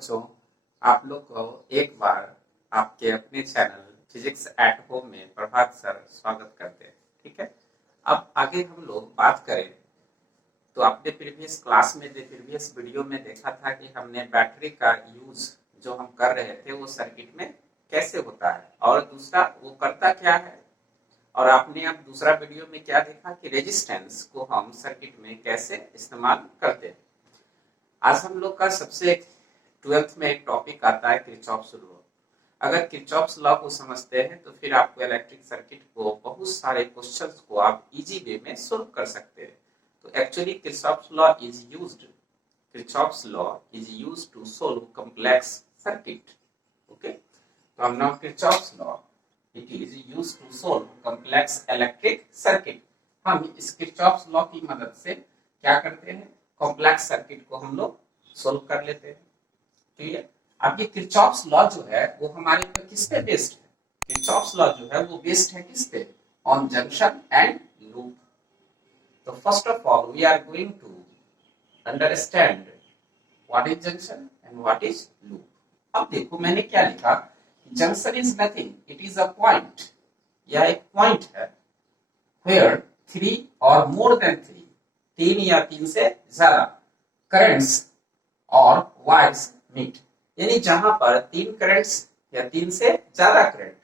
बच्चों, आप लोग को एक बार आपके अपने चैनल फिजिक्स एट होम में प्रभात सर स्वागत करते हैं। ठीक है, अब आगे हम लोग बात करें तो आपने प्रीवियस क्लास में प्रीवियस वीडियो में देखा था कि हमने बैटरी का यूज जो हम कर रहे थे वो सर्किट में कैसे होता है और दूसरा वो करता क्या है, और आपने अब दूसरा वीडियो में क्या देखा कि रेजिस्टेंस को हम सर्किट में कैसे इस्तेमाल करते हैं। आज हम लोग का सबसे 12th में एक टॉपिक आता है किरचॉफ्स लॉ। अगर किरचॉफ्स लॉ को समझते हैं तो फिर आपको इलेक्ट्रिक सर्किट को बहुत सारे क्वेश्चंस को आप इजी वे में सोल्व कर सकते हैं। तो actually Kirchhoff's law is used to solve complex circuit. Okay, तो हम now Kirchhoff's law it is used to solve complex electric circuit. हम इस किरचॉफ्स लॉ की मदद से क्या करते हैं, कॉम्प्लेक्स सर्किट को हम लोग सोल्व कर लेते हैं। क्लियर? अब ये किरचॉफ्स लॉ जो है वो हमारे पर किस पे बेस्ड है? किरचॉफ्स लॉ जो है वो बेस्ड है किस पे? On junction and loop. तो first of all we are going to understand what is junction and what is loop. अब देखो मैंने क्या लिखा, junction is nothing, it is a point. यह एक पॉइंट है where 3 or more than 3, 3 या 3 से ज्यादा करंट्स और वायर्स मीट, यानी जहां पर 3 करंट्स या 3 से ज्यादा करंट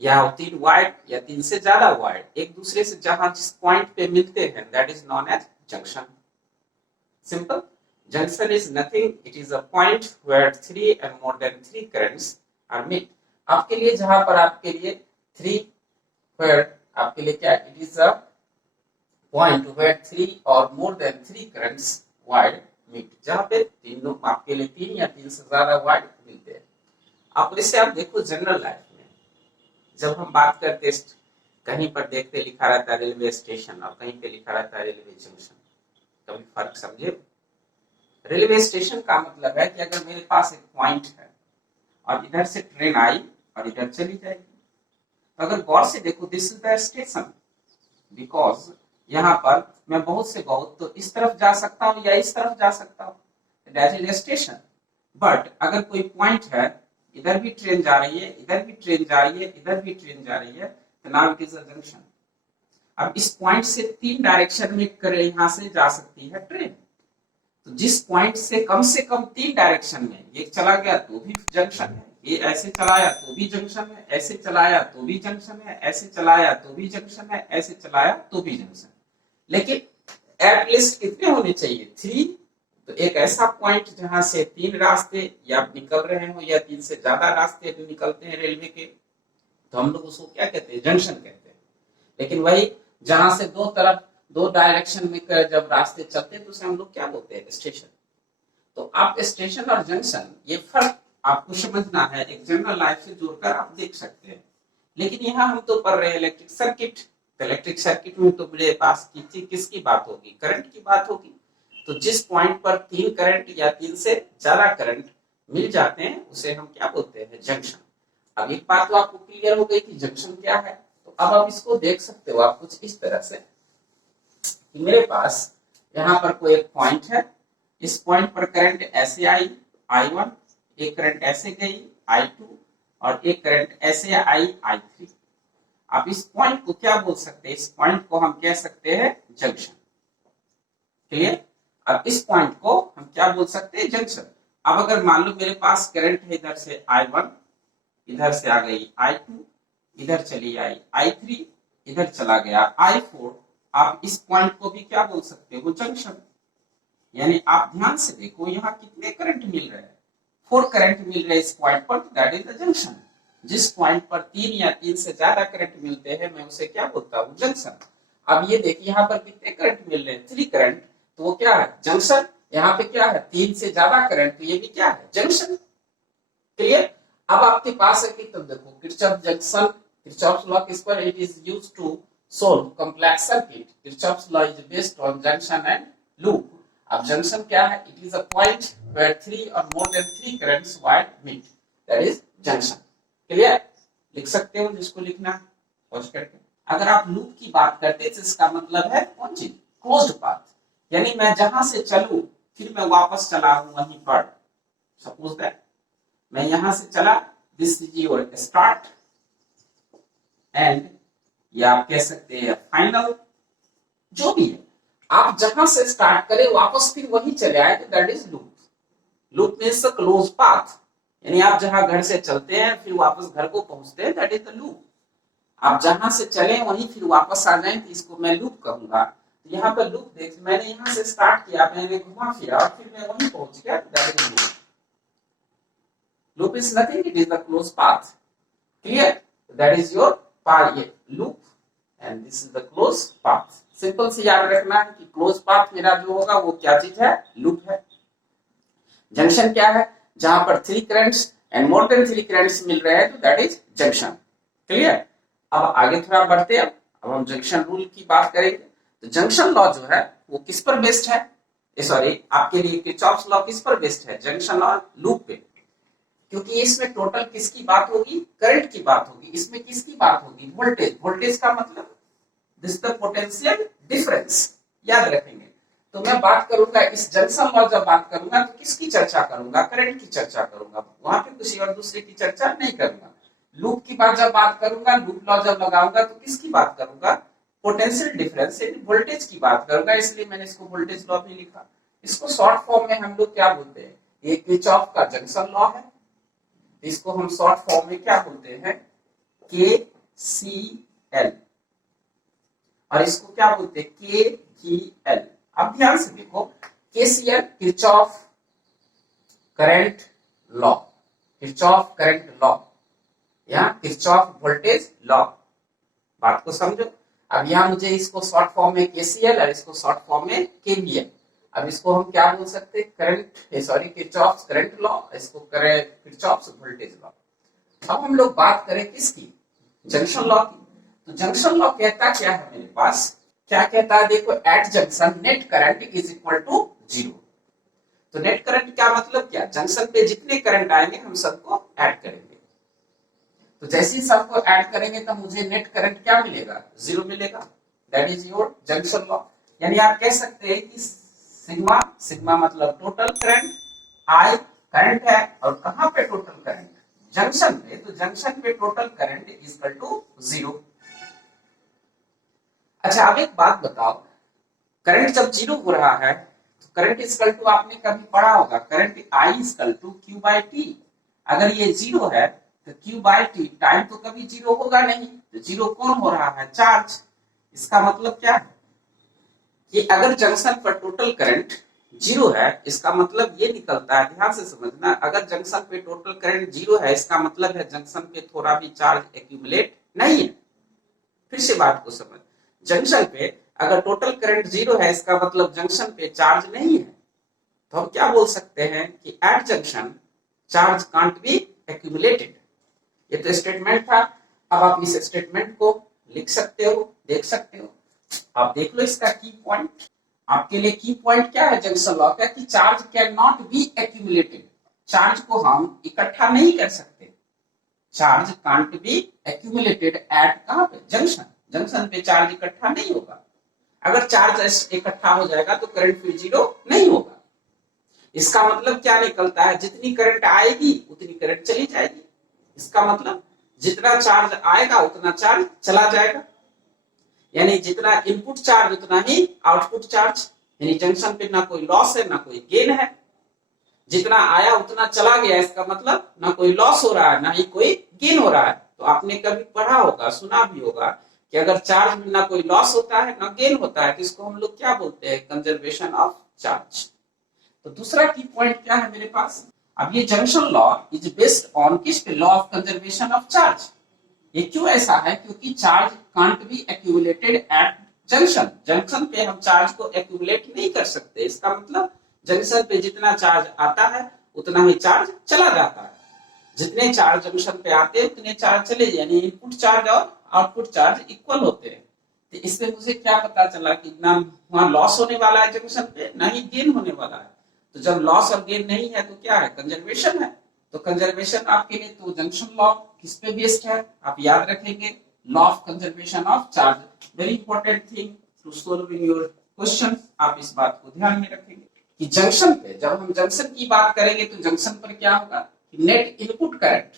या 3 वायर या 3 से ज्यादा वायर एक दूसरे से जहां जिस पॉइंट पे मिलते हैं, that is known as junction. Simple, junction is nothing, it is a point where 3 and more than 3 currents are meet। आपके लिए जहां पर आपके लिए 3 where आपके लिए क्या, it is a point where 3 or more than 3 currents wire meet, जहां पे तीनों आपके लिए 3 या 3 से ज्यादा वायर मिलते हैं। अब इसे आप देखो जनरल लाइफ में जब हम बात करते हैं, कहीं पर देखते लिखा रहता है रेलवे स्टेशन और कहीं पे लिखा रहता है रेलवे जंक्शन, कभी फर्क समझे? रेलवे स्टेशन का मतलब है कि अगर मेरे पास एक पॉइंट है और इधर से ट्रेन आई और इधर चली जाएगी, अगर गौर से देखो this is the station, because यहाँ पर मैं बहुत से बहुत तो इस तरफ जा सकता हूँ या इस तरफ जा सकता हूँ, दैट इज स्टेशन। बट अगर कोई पॉइंट है, इधर भी ट्रेन जा रही है, इधर भी ट्रेन जा रही है, इधर भी ट्रेन जा रही है, तो now it is a junction. अब इस पॉइंट से 3 डायरेक्शन में यहाँ से जा सकती है ट्रेन, तो जिस पॉइंट से कम 3 डायरेक्शन में ये चला गया तो भी जंक्शन है, ये ऐसे चलाया तो भी जंक्शन है, ऐसे चलाया तो भी जंक्शन है, ऐसे चलाया तो भी जंक्शन है, ऐसे चलाया तो भी जंक्शन। लेकिन एटलीस्ट कितने होने चाहिए? 3। तो एक ऐसा पॉइंट जहां से 3 रास्ते या निकल रहे हो या 3 से ज्यादा रास्ते निकलते हैं रेलवे के, तो हम लोग उसको क्या कहते हैं? जंक्शन कहते हैं। लेकिन वही जहां से दो तरफ 2 डायरेक्शन में जब रास्ते चलते हैं तो उसे हम लोग क्या बोलते हैं? स्टेशन। तो आप स्टेशन और जंक्शन ये फर्क आपको समझना है, एक जनरल लाइफ से जोड़कर आप देख सकते हैं। लेकिन यहाँ हम तो पढ़ रहे हैं इलेक्ट्रिक सर्किट, तो इलेक्ट्रिक सर्किट में तो मेरे पास किसकी बात होगी? करंट की बात होगी। तो जिस पॉइंट पर 3 करंट या 3 से ज्यादा करंट मिल जाते हैं उसे हम क्या बोलते हैं? जंक्शन। अब एक बात तो आपको क्लियर हो गई कि जंक्शन क्या है। तो अब आप इसको देख सकते हो आप कुछ इस तरह से कि मेरे पास यहाँ पर कोई एक पॉइंट है, इस पॉइंट पर करंट ऐसे आई I1, एक करंट ऐसे गई I2 और एक करंट ऐसे आई I3। आप इस पॉइंट को क्या बोल सकते हैं? इस पॉइंट को हम कह सकते हैं जंक्शन। क्लियर? अब इस पॉइंट को हम क्या बोल सकते हैं? जंक्शन। अब अगर मान लो मेरे पास करंट है इधर से I1, इधर से आ गई I2, इधर चली आई I3, इधर चला गया I4, आप इस पॉइंट को भी क्या बोल सकते हो? जंक्शन। यानी आप ध्यान से देखो यहाँ कितने करंट मिल रहे हैं? 4 करंट मिल रहे हैं इस पॉइंट पर, दैट इज द जंक्शन। जिस पॉइंट पर 3 या 3 से ज्यादा करंट मिलते हैं मैं उसे क्या बोलता हूँ? जंक्शन। अब ये देखिए यहाँ पर कितने करंट मिल रहे हैं? 3 करंट, तो वो क्या है? जंक्शन। यहाँ पे क्या है? 3 से ज्यादा करंट, तो ये भी क्या है? जंक्शन। क्लियर? अब आपके पास है कि तो देखो किरचॉफ जंक्शन, किरचॉफ्स लॉ किस पर? It is used to solve complex circuit। Kirchhoff's law is based on junction and loop। अब जंक्शन क्या है? It is a point where 3 or more than 3 currents wire meet, that is junction। Clear? लिख सकते हो जिसको लिखना है pause करके। अगर आप लूप की बात करते हैं तो इसका मतलब है कौन चीज? क्लोज्ड पाथ, यानी मैं जहां से चलूं फिर मैं वापस चला हूं वहीं पर, सपोज दैट मैं यहां से चला, this is your start and, या आप कह सकते हैं फाइनल, जो भी है, आप जहां से स्टार्ट करें वापस फिर वही चले आए, तो that is loop. Loop means a close path, यानी आप जहां घर से चलते हैं फिर वापस घर को पहुंचते हैं, दैट इज द लूप। आप जहां से चले वहीं फिर वापस आ जाएं, तो इसको मैं लूप कहूंगा। तो यहाँ पर लूप देख, मैंने यहाँ से स्टार्ट किया, मैंने घुमा फिरा और फिर मैं वहीं पहुंच गया, that is loop. Loop is nothing, it is the close path. Clear? That is your loop and this is the close path. Simple से याद रखना है कि क्लोज पाथ मेरा जो होगा वो क्या चीज है, लूप है। जंक्शन क्या है, जहां पर 3 currents and more than 3 currents मिल रहे हैं, तो दैट इज जंक्शन। क्लियर? अब आगे थोड़ा बढ़ते हैं, अब हम जंक्शन रूल की बात करेंगे। तो जंक्शन लॉ जो है वो किस पर बेस्ड है, सॉरी आपके लिए किरचॉफ्स लॉ किस पर बेस्ड है, जंक्शन और लूप पे। क्योंकि इसमें टोटल किसकी बात होगी, करंट की बात होगी। इसमें किसकी बात होगी, वोल्टेज। वोल्टेज का मतलब दिस द पोटेंशियल डिफरेंस, याद रखेंगे। तो मैं बात करूंगा इस जंक्शन लॉ, जब बात करूंगा तो किसकी चर्चा करूंगा, करंट की चर्चा करूंगा, वहां पे किसी और दूसरे की चर्चा नहीं करूंगा। लूप की बात जब बात करूंगा, लूप लॉ जब लगाऊंगा तो किसकी बात करूंगा, पोटेंशियल डिफरेंस यानी वोल्टेज की बात करूंगा, इसलिए मैंने इसको वोल्टेज लॉ भी लिखा। इसको शॉर्ट फॉर्म में हम लोग क्या बोलते हैं, ये किरचॉफ का जंक्शन लॉ है, इसको हम शॉर्ट फॉर्म में क्या बोलते हैं, KCL, और इसको क्या बोलते हैं, KVL। अब ध्यान से देखो, KCL Kirchhoff current law, Kirchhoff current law या किरचॉफ वोल्टेज लॉ, बात को समझो। अब यहाँ मुझे इसको शॉर्ट फॉर्म में KCL और इसको शॉर्ट फॉर्म में KVL। अब इसको हम क्या बोल सकते हैं, current, sorry Kirchhoff current law, इसको करें किरचॉफ वोल्टेज लॉ। अब हम लोग बात करें किसकी, जंक्शन लॉ की। तो जंक्शन लॉ कहता क्या है मेरे पास, क्या कहता है, देखो, at junction net current is equal to 0। तो नेट करंट क्या मतलब, क्या, जंक्शन पे जितने करंट आएंगे हम सबको ऐड करेंगे। तो जैसे ही सबको ऐड करेंगे तो मुझे नेट करंट क्या मिलेगा, 0 मिलेगा। That is your junction law. यानी आप कह सकते हैं कि सिग्मा, सिग्मा मतलब टोटल करंट, आई करंट है, और कहां पे टोटल करंट, जंक्शन पे। तो जंक्शन पे total current is equal to 0। अच्छा, अब एक बात बताओ, करंट जब 0 हो रहा है तो करंट इज इक्वल टू, आपने कभी पढ़ा होगा, current I is equal to Q by T। अगर ये 0 है तो Q बाई T, टाइम तो कभी 0 होगा नहीं, तो 0 कौन हो रहा है, चार्ज। इसका मतलब क्या है कि अगर जंक्शन पर टोटल करंट 0 है, इसका मतलब ये निकलता है, ध्यान से समझना, अगर जंक्शन पे टोटल करंट 0 है, इसका मतलब है जंक्शन पे थोड़ा भी चार्ज एक्यूमुलेट नहीं है। फिर से बात को समझ, जंक्शन पे अगर टोटल करंट 0 है, इसका मतलब जंक्शन पे चार्ज नहीं है। तो हम क्या बोल सकते हैं कि at junction charge can't be accumulated. ये तो स्टेटमेंट था। अब आप इस स्टेटमेंट को लिख सकते हो, देख सकते हो। आप देख लो इसका की पॉइंट, आपके लिए की पॉइंट क्या है जंक्शन लॉ का, कि charge can not be accumulated. Charge को हम इकट्ठा नहीं कर सकते, charge can't be accumulated at कहां पे, जंक्शन। जंक्शन पे चार्ज इकट्ठा नहीं होगा। अगर चार्ज इकट्ठा हो जाएगा तो करंट फिर 0 नहीं होगा। इसका मतलब क्या निकलता है, जितनी करंट आएगी उतनी करंट चली जाएगी। इसका मतलब जितना चार्ज आएगा उतना चार्ज चला जाएगा, यानी जितना इनपुट चार्ज उतना ही आउटपुट चार्ज। यानी जंक्शन पे ना कोई लॉस है ना कोई गेन है, जितना आया उतना चला गया, इसका मतलब ना कोई लॉस हो रहा है ना ही कोई गेन हो रहा है। तो आपने कभी पढ़ा होगा, सुना भी होगा कि अगर चार्ज में ना कोई लॉस होता है ना गेन होता है, तो इसको हम लोग क्या बोलते हैं, कंजर्वेशन ऑफ चार्ज। तो दूसरा की पॉइंट क्या है मेरे पास, अब ये junction law is based on किस पे, law of conservation of charge. ये क्यों ऐसा है, क्योंकि charge can't be accumulated at junction. Junction पे हम चार्ज को एक्यूमुलेट नहीं कर सकते, इसका मतलब जंक्शन पे जितना चार्ज आता है उतना ही चार्ज चला जाता है। जितने चार्ज जंक्शन पे आते हैं उतने चार्ज चले, यानी इनपुट चार्ज और आउटपुट चार्ज इक्वल होते हैं। तो इससे मुझे क्या पता चला कि ना वहां लॉस होने वाला है जंक्शन पे, ना ही गेन होने वाला है। तो जब लॉस और गेन नहीं है तो क्या है, कंजर्वेशन है। तो कंजर्वेशन आपके लिए, तो जंक्शन लॉ किस पे बेस्ड है, आप याद रखेंगे, law of conservation of charge. Very important thing to solving your question, आप इस बात को ध्यान में रखेंगे। कि जंक्शन पे, जब हम जंक्शन की बात करेंगे तो जंक्शन पर क्या होगा कि नेट इनपुट करंट,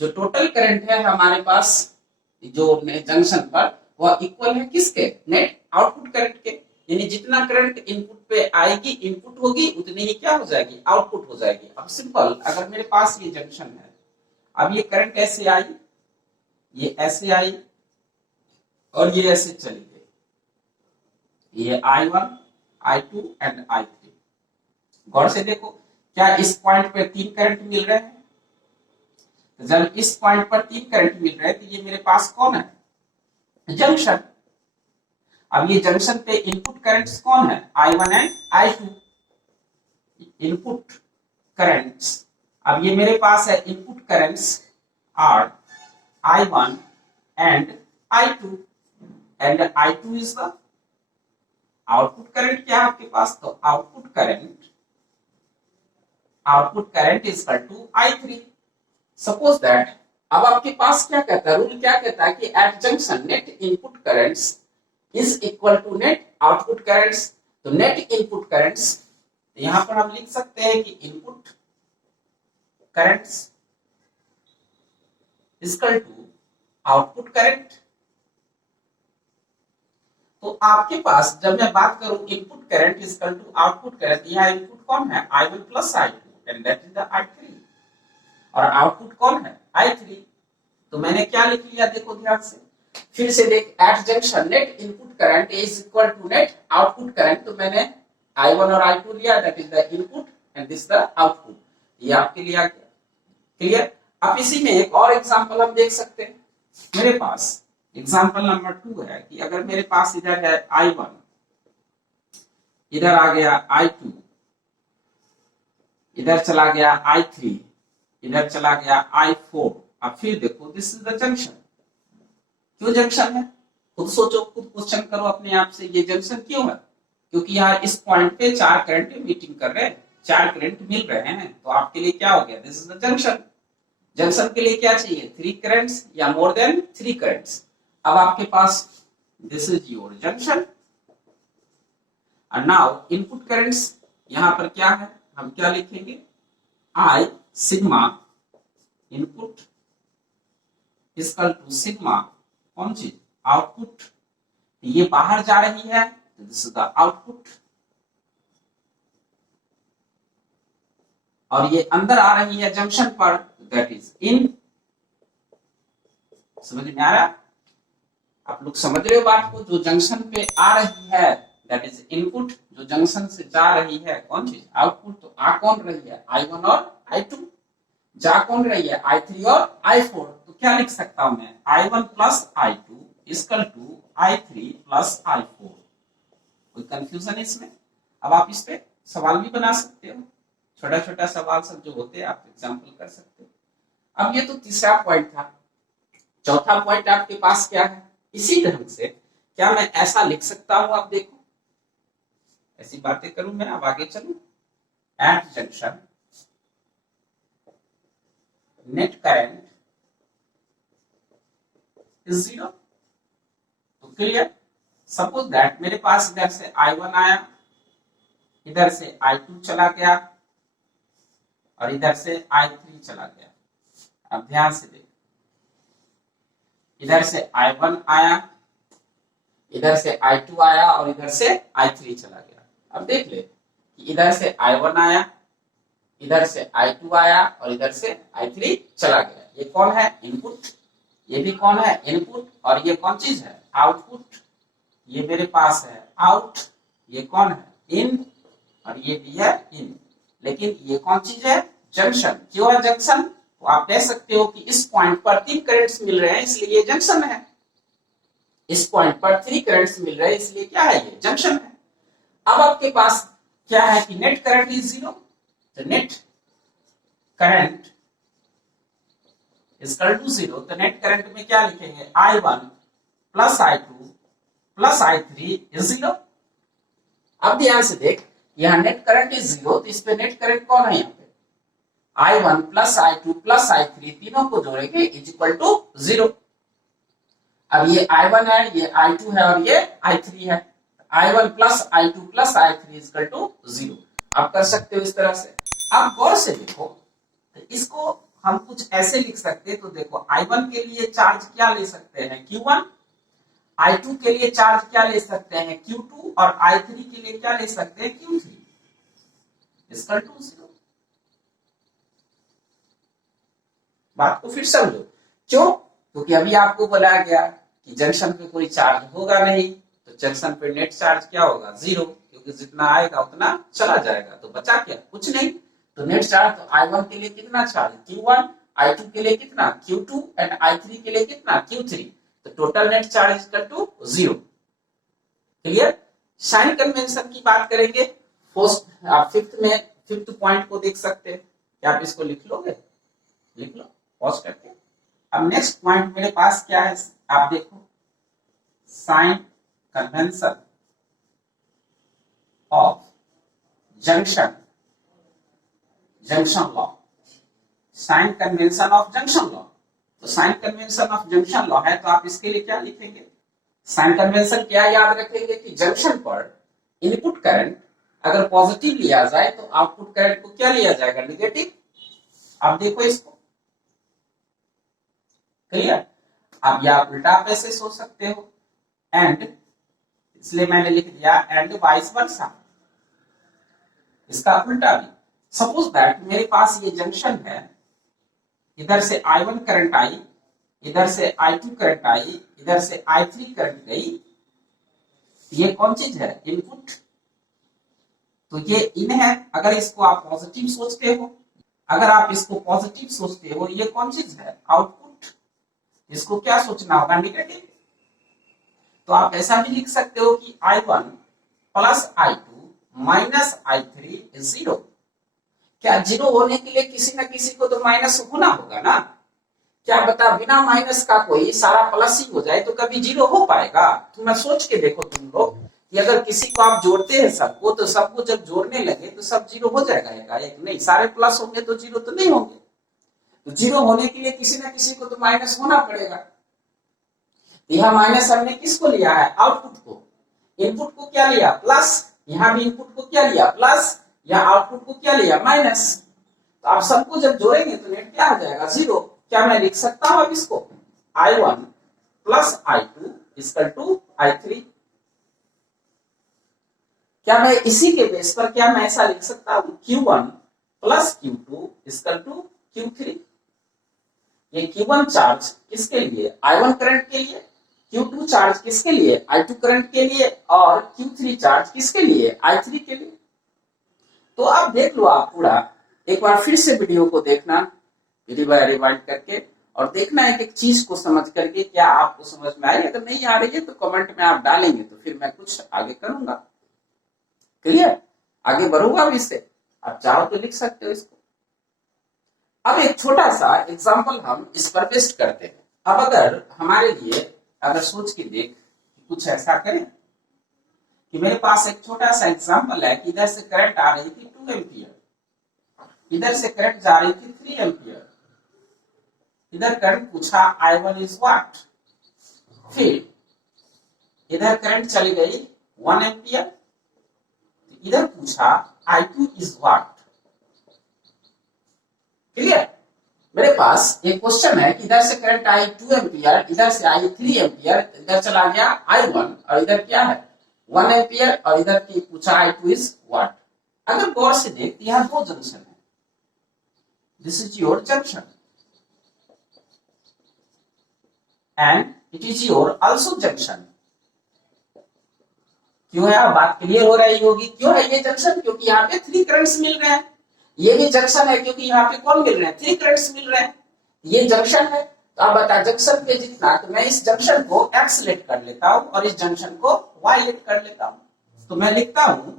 जो टोटल करंट है हमारे पास जो जंक्शन पर, वह इक्वल है किसके, नेट आउटपुट करंट के। यानी जितना करंट इनपुट पे आएगी, इनपुट होगी, उतनी ही क्या हो जाएगी, आउटपुट हो जाएगी। अब सिंपल, अगर मेरे पास ये जंक्शन है, अब ये करंट ऐसे आई, ये ऐसे आई और ये ऐसे चली गई, ये I1, I2 एंड I3। गौर से देखो, क्या इस पॉइंट पे तीन करंट मिल रहे हैं? तो जब इस पॉइंट पर तीन करंट मिल रहे हैं तो ये मेरे पास कौन है, जंक्शन। अब ये जंक्शन पे इनपुट करंट्स कौन है, I1 and I2, input currents. अब ये मेरे पास है input currents are I1 and I2 and I2 is the output current. क्या है आपके पास, तो output current is equal to I3। Suppose that, अब आपके पास क्या कहता है, रूल क्या कहता है कि at junction net input currents is equal to net output currents. तो नेट इनपुट करंट्स, यहां पर हम लिख सकते हैं कि input currents is equal to output current. तो आपके पास जब मैं बात करूं input current is equal to output current, यहां इनपुट कौन है, I1 plus I2 and that is the I3, और आउटपुट कौन है, I3। तो मैंने क्या लिख लिया, देखो ध्यान से, फिर से देख, at junction net input current is equal to net output current. तो मैंने I1 और I2 लिया, that is the input and this the output. ये आपके लिए आ गया, क्लियर। अब इसी में एक और एग्जांपल हम देख सकते हैं। मेरे पास एग्जांपल नंबर 2 है कि अगर मेरे पास इधर है I1, इधर आ गया I2, इधर चला गया I3, इधर चला गया I4। अब फिर देखो, दिस इज द जंक्शन। क्यों जंक्शन है, खुद सोचो, खुद क्वेश्चन करो अपने आप से, ये जंक्शन क्यों है? क्योंकि यहाँ इस पॉइंट पे चार करंट मीटिंग कर रहे हैं, चार करंट मिल रहे हैं, तो आपके लिए क्या हो गया, this is the junction. Junction के लिए क्या चाहिए, 3 करंट्स या मोर देन 3 करंट्स। अब आपके पास this is your junction. And now input currents, यहां पर क्या है, हम क्या लिखेंगे, I sigma input equal to sigma कौन चीज, आउटपुट। ये बाहर जा रही है, दिस इज द आउटपुट, और ये अंदर आ रही है जंक्शन पर, दैट इज इन। समझ में आ रहा, आप लोग समझ रहे हो बात को, जो जंक्शन पे आ रही है दैट इज इनपुट, जो जंक्शन से जा रही है कौन चीज, आउटपुट। तो आ कौन रही है, I1 और I2, जा कौन रही है, I3 और I4। तो क्या लिख सकता हूं मैं, I1 plus I2 equal to I3 plus I4। कोई कंफ्यूजन है इसमें? अब आप इस पे सवाल भी बना सकते हो, छोटा छोटा सवाल सब जो होते हैं आप एग्जाम्पल कर सकते हो। अब ये तो तीसरा पॉइंट था। चौथा पॉइंट आपके पास क्या है, इसी ढंग से क्या मैं ऐसा लिख सकता हूं, आप देखो, ऐसी बातें करूं मैं, अब आगे चलूं। At junction net current is 0। तो क्लियर। सपोज दैट मेरे पास इधर से I1 आया, इधर से I2 चला गया, और इधर से I3 चला गया। अब ध्यान से देखो, इधर से I1 आया, इधर से I2 आया, और इधर से I3 चला गया। अब देख ले कि इधर से I1 आया, इधर से I2 आया, और इधर से I3 चला गया। ये कौन है, इनपुट। ये भी कौन है, इनपुट। और ये कौन चीज है, आउटपुट। ये मेरे पास है आउट, ये कौन है, इन, और ये भी है इन। लेकिन ये कौन चीज है, जंक्शन। क्यों है जंक्शन, तो आप कह सकते हो कि इस पॉइंट पर 3 करंट्स मिल रहे हैं, इसलिए ये जंक्शन है। इस पॉइंट पर 3 करंट्स मिल रहे हैं, इसलिए क्या है, ये जंक्शन है। अब आपके पास क्या है कि नेट करंट इज 0। तो net current is equal to 0। तो नेट करंट में क्या लिखेंगे, I1 plus I2 plus I3 is 0। अब ध्यान से देख, यहाँ नेट करंट इज 0, तो इस पे नेट करंट कौन है, यहाँ पे I1 plus I2 plus I3, तीनों को जोड़ेंगे इज इक्वल टू 0। अब ये I1 है, ये I2 है, और ये I3 है। I1 plus I2 plus I3 is equal to 0। आप कर सकते हो इस तरह से। आप गौर से देखो, तो इसको हम कुछ ऐसे लिख सकते हैं। तो देखो I1 के लिए चार्ज क्या ले सकते हैं, Q1। I2 के लिए चार्ज क्या ले सकते हैं, Q2। और I3 के लिए क्या ले सकते हैं, Q3। इसका 0। बात को फिर समझो, क्यों? क्योंकि अभी आपको बोला गया कि जंक्शन पे कोई चार्ज होगा नहीं, तो जंक्शन पे नेट चार्ज क्या होगा, 0, क्योंकि जितना आएगा उतना चला जाएगा। तो बचा क्या, कुछ नहीं। तो नेट चार्ज तो I1 के लिए कितना चार्ज, Q1। I2 के लिए कितना, Q2। एंड I3 के लिए कितना, Q3। तो total net charge equal to 0। Clear. Sign convention की बात करेंगे। फिफ्थ पॉइंट को देख सकते हैं। क्या आप इसको लिख लोगे, लिख लो पॉज करके। अब नेक्स्ट पॉइंट मेरे पास क्या है, आप देखो, sign convention of junction, junction law. Sign convention of junction law. तो sign convention of junction law है, तो आप इसके लिए क्या लिखेंगे, साइन कन्वेंशन क्या याद रखेंगे कि जंक्शन पर इनपुट करंट अगर पॉजिटिव लिया जाए तो आउटपुट करंट को क्या लिया जाएगा, निगेटिव। आप देखो इसको, क्लियर। आप या उल्टा आप ऐसे सोच सकते हो, एंड इसलिए मैंने लिख दिया एंड वाइस वर्सा, इसका उल्टा भी। सपोज दैट मेरे पास ये जंक्शन है, इधर से I1 करंट आई, इधर से I2 करंट आई, इधर से I3 करंट गई। ये कौन चीज है, इनपुट। तो ये इन है। अगर इसको आप पॉजिटिव सोचते हो, अगर आप इसको पॉजिटिव सोचते हो, ये कौन चीज है, आउटपुट। इसको क्या सोचना होगा, निगेटिव। तो आप ऐसा भी लिख सकते हो कि I1 plus I2 minus I3 is 0। क्या 0 होने के लिए किसी ना किसी को तो माइनस होना होगा ना। क्या बता, बिना माइनस का कोई सारा प्लस ही हो जाए तो कभी 0 हो पाएगा। तुम ना सोच के देखो तुम लोग, कि अगर किसी को आप जोड़ते हैं सबको, तो सबको जब जोड़ने लगे तो सब 0 हो जाएगा एकाएक, नहीं। सारे प्लस होंगे तो 0 तो नहीं होंगे। तो 0 होने के लिए किसी ना किसी को तो माइनस होना पड़ेगा। यहां माइनस हमने किसको लिया है, आउटपुट को। इनपुट को क्या लिया, प्लस। यहां भी इनपुट को क्या लिया, प्लस। यहां आउटपुट को क्या लिया, माइनस। तो आप सबको जब जोड़ेंगे तो नेट क्या हो जाएगा, 0। क्या मैं लिख सकता हूं अब इसको, I1 plus I2 equal to I3। क्या मैं इसी के बेस पर क्या मैं ऐसा लिख सकता हूं, Q1 plus Q2 equal to Q3। ये Q1 चार्ज किसके लिए, I1 करंट के लिए। Q2 चार्ज किसके लिए, I2 करंट के लिए। और Q3 चार्ज किसके लिए, I3 के लिए। तो अब देख लो, आप पूरा एक बार फिर से वीडियो को देखना, रिवाइंड करके, और देखना एक एक चीज को समझ करके क्या आपको समझ में आई। अगर नहीं आ रही है तो कमेंट में आप डालेंगे, तो फिर मैं कुछ आगे करूंगा। क्लियर, आगे बढ़ूंगा भी इससे। आप चाहो तो लिख सकते हो इसको। अब एक छोटा सा एग्जाम्पल हम इस पर पेस्ट करते हैं। अब अगर हमारे लिए, अगर सोच के देख, कुछ ऐसा करें कि मेरे पास एक छोटा सा एग्जाम्पल है कि इधर से करंट आ रही थी 2 एम्पियर, इधर से करंट जा रही थी 3 एम्पियर। इधर करंट पूछा I1 इज व्हाट। फिर इधर करंट चली गई 1 एम्पियर। इधर पूछा I2 इज व्हाट। क्लियर। मेरे पास एक क्वेश्चन है कि इधर से करंट आई 2 एम्पियर, इधर से आई 3 एम्पियर, इधर चला गया I1, और इधर क्या है 1 एम्पियर, और इधर की पूछा I2 इज व्हाट। अगर गौर से देख, यहां दो जंक्शन है। This is your junction and it is your also junction. क्यों है, अब बात क्लियर हो रही होगी, क्यों है ये जंक्शन, क्योंकि यहाँ पे 3 करंट्स मिल रहे हैं। ये भी जंक्शन है क्योंकि यहाँ पे कौन मिल रहे हैं, 3 करंट्स मिल रहे हैं। ये जंक्शन है। तो अब बता, जंक्शन पे जितना, तो मैं इस जंक्शन को X लेट कर लेता हूं और इस जंक्शन को Y लेट कर लेता हूं। तो मैं लिखता हूं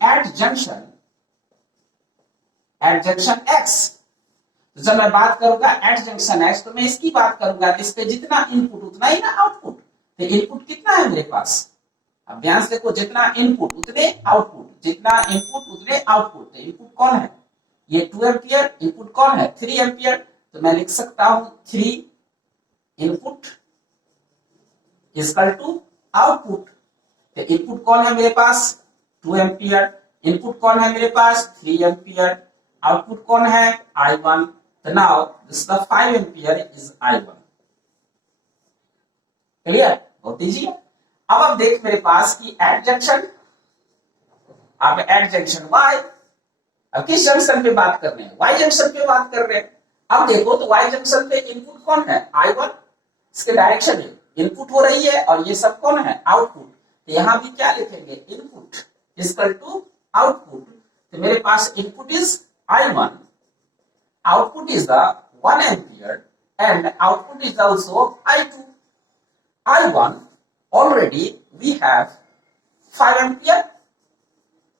एट जंक्शन X। तो जब मैं बात करूंगा एट जंक्शन X, तो मैं इसकी बात करूंगा, इस पे जितना इनपुट उतना ही ना आउटपुट। तो इनपुट कितना है मेरे पास, अब ध्यान से देखो, जितना इनपुट उतने आउटपुट, जितना इनपुट उतने आउटपुट। तो इनपुट कौन है, ये 2 एम्पियर, इनपुट कौन है 3 एम्पियर। तो मैं लिख सकता हूं 3 इनपुट इक्वल टू आउटपुट। तो इनपुट कौन है मेरे पास 2 एम्पियर, इनपुट कौन है मेरे पास 3 एम्पियर, आउटपुट कौन है I1, तो now this the 5 ampere is I1। Clear, बहुत इजी है। अब आप देख मेरे पास की एट जंक्शन, आप एट जंक्शन Y, अब किस जंक्शन पे बात कर रहे हैं, Y जंक्शन पे बात कर रहे हैं। अब देखो तो Y जंक्शन पे इनपुट कौन है I1, इसके डायरेक्शन है इनपुट हो रही है, और ये सब कौन है आउटपुट, तो यहां भी क्या लिखेंगे इनपुट इक्वल टू आउटपुट, तो मेरे पास input is I1, output is the 1 ampere and output is also I2. I1 already we have 5 ampere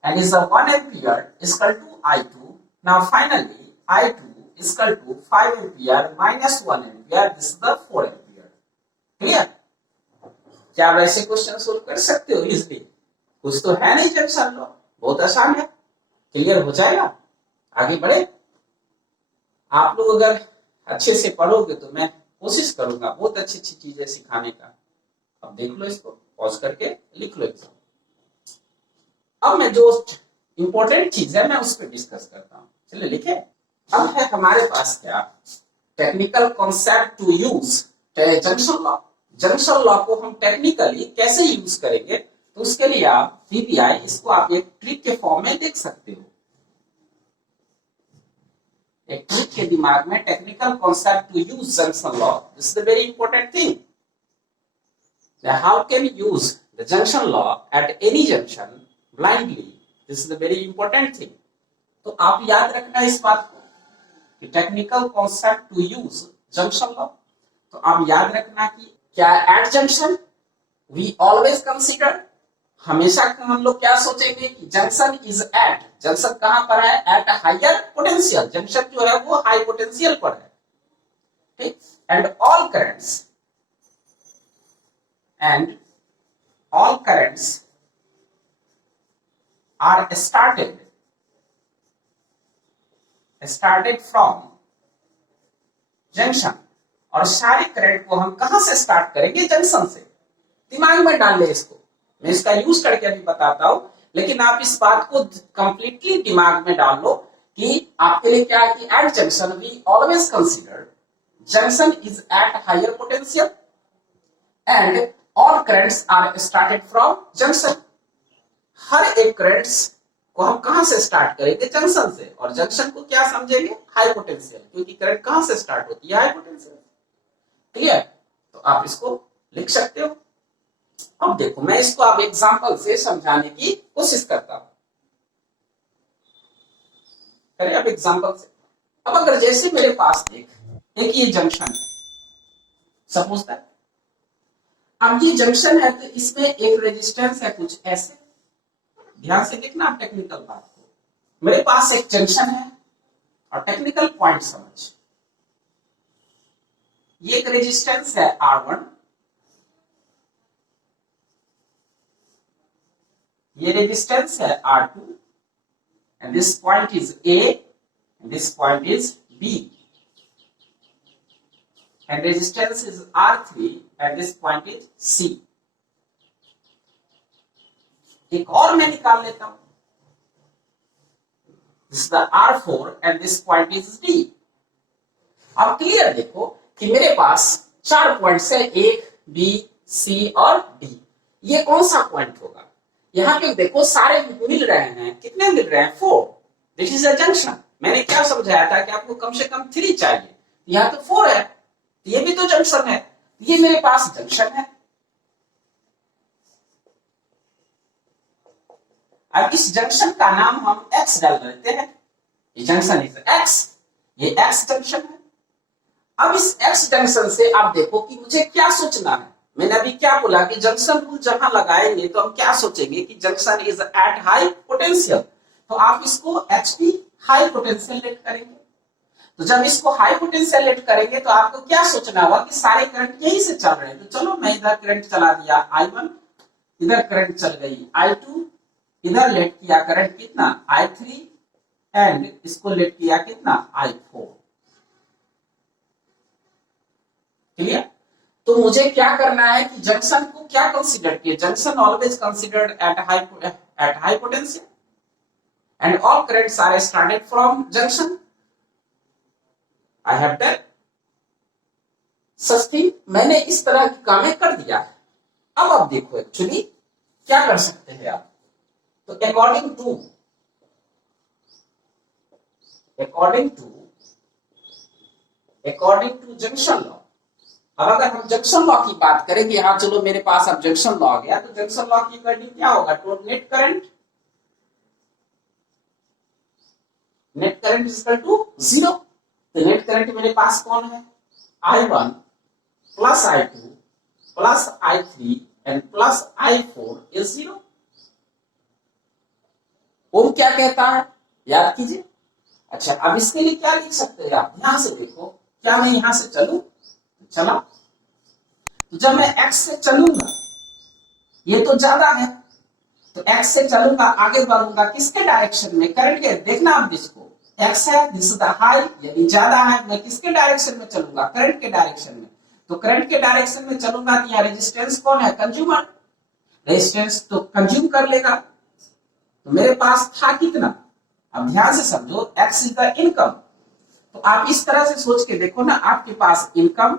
and is the 1 ampere is equal to I2. Now finally I2 is equal to 5 ampere minus 1 ampere, this is the 4 ampere. Clear? क्या आप ऐसे question solve कर सकते हो easily, कुछ तो है नहीं जंक्शन लॉ, बहुत आसान है। क्लियर हो जाएगा, आगे बढ़े। आप लोग अगर अच्छे से पढ़ोगे तो मैं कोशिश करूंगा बहुत अच्छी अच्छी चीजें सिखाने का। अब देख लो, इसको पॉज करके लिख लो एग्जाम। अब मैं जो इंपॉर्टेंट चीज है मैं उस पर डिस्कस करता हूँ, चलिए लिखे। अब है हमारे पास क्या technical concept to use junction law. Junction law को हम टेक्निकली कैसे यूज करेंगे, तो उसके लिए आप VBI इसको आप एक ट्रिक के फॉर्म में देख सकते हो। एक ट्रिक के दिमाग में technical concept to use junction law, this is the very important thing, how can use the junction law at any junction blindly, this is the very important thing. तो आप याद रखना इस बात को कि technical concept to use junction law, तो आप याद रखना कि क्या at junction we always consider, हमेशा हम लोग क्या सोचेंगे कि जंक्शन इज एट, जंक्शन कहां पर है एट हायर पोटेंशियल, जंक्शन जो है वो हाई पोटेंशियल पर है, ठीक। And all currents are started from junction, और सारे करंट को हम कहां से स्टार्ट करेंगे जंक्शन से। दिमाग में डाल ले इसको, मैं इसका यूज करके अभी बताता हूं, लेकिन आप इस बात को कंप्लीटली दिमाग में डाल लो कि आपके लिए क्या है कि at junction we always consider junction is at higher potential and all currents are started from junction. हर एक करंट्स को हम कहां से स्टार्ट करेंगे जंक्शन से, और जंक्शन को क्या समझेंगे हाई पोटेंशियल, क्योंकि करंट कहां से स्टार्ट होती है हाई पोटेंशियल। क्लियर, तो आप इसको लिख सकते हो। अब देखो मैं इसको अब एग्जांपल से समझाने की कोशिश करता हूं, करें अब एग्जांपल से। अब अगर जैसे मेरे पास एक ये जंक्शन है, सपोज दैट, अब ये जंक्शन है तो इसमें एक रेजिस्टेंस है कुछ ऐसे, ध्यान से देखना टेक्निकल बात को। मेरे पास एक जंक्शन है और टेक्निकल पॉइंट समझ, ये एक रेजिस्टेंस है R1, ये रेजिस्टेंस है R2, and this point is A and this point is B, and resistance is R3 and this point is C। एक और मैं निकाल लेता हूं, this is the R4 and this point is D। अब clear देखो कि मेरे पास 4 पॉइंट्स है, A, B, C और D। ये कौन सा पॉइंट होगा, यहां पे देखो सारे मिल रहे हैं, कितने मिल रहे हैं 4, दिस इज अ जंक्शन। मैंने क्या समझाया था कि आपको कम से कम 3 चाहिए, यहां तो 4 है, ये भी तो जंक्शन है, ये मेरे पास जंक्शन है। अब इस जंक्शन का नाम हम X डाल देते हैं, ये जंक्शन इज X, ये X जंक्शन है। अब इस X जंक्शन से आप देखो कि मुझे क्या सोचना है, मैंने अभी क्या बोला कि जंक्शन रूल जहां लगाएंगे तो हम क्या सोचेंगे कि junction is at high potential, तो आप इसको HP हाई पोटेंशियल लेट करेंगे। तो जब इसको हाई पोटेंशियल लेट करेंगे तो आपको क्या सोचना होगा कि सारे करंट यहीं से चल रहे हैं, तो चलो मैं इधर करंट चला दिया I1, इधर करंट चल गई I2, इधर लेट किया करंट कितना I3 एंड इसको लेट किया कितना I4। क्लियर, तो मुझे क्या करना है कि जंक्शन को क्या कंसीडर किया, junction always considered at high potential, and all currents are started from junction. I have done such thing. मैंने इस तरह की कामें कर दिया है। अब आप देखो एक्चुअली क्या कर सकते हैं आप। तो अकॉर्डिंग टू जंक्शन लॉ, अब अगर हम जंक्शन लॉ की बात करें कि हाँ चलो मेरे पास अब जंक्शन लॉ आ गया, तो जंक्शन लॉ की अकॉर्डिंग क्या होगा, तो net current is equal to 0। तो नेट करंट मेरे पास कौन है, I1 plus I2 plus I3 and plus I4 is 0। Ohm क्या कहता है, याद कीजिए। अच्छा, अब इसके लिए क्या लिख सकते हैं आप, यहां से देखो, क्या मैं यहां से चलूं, चला, तो जब मैं x से चलूंगा, ये तो ज्यादा है, तो x से चलूंगा, आगे बढ़ूंगा किसके डायरेक्शन में, करंट के, देखना आप इसको, x है, दिस इज द हाई, यदि ज्यादा है, मैं किसके डायरेक्शन में चलूंगा, करंट के डायरेक्शन में। तो करंट के डायरेक्शन में चलूंगा तो यहाँ रेजिस्टेंस कौन है, कंज्यूमर, रेजिस्टेंस तो कंज्यूम कर लेगा। तो मेरे पास था कितना, अब ध्यान से समझो, x इज द इनकम। तो आप इस तरह से सोच के देखो ना, आपके पास इनकम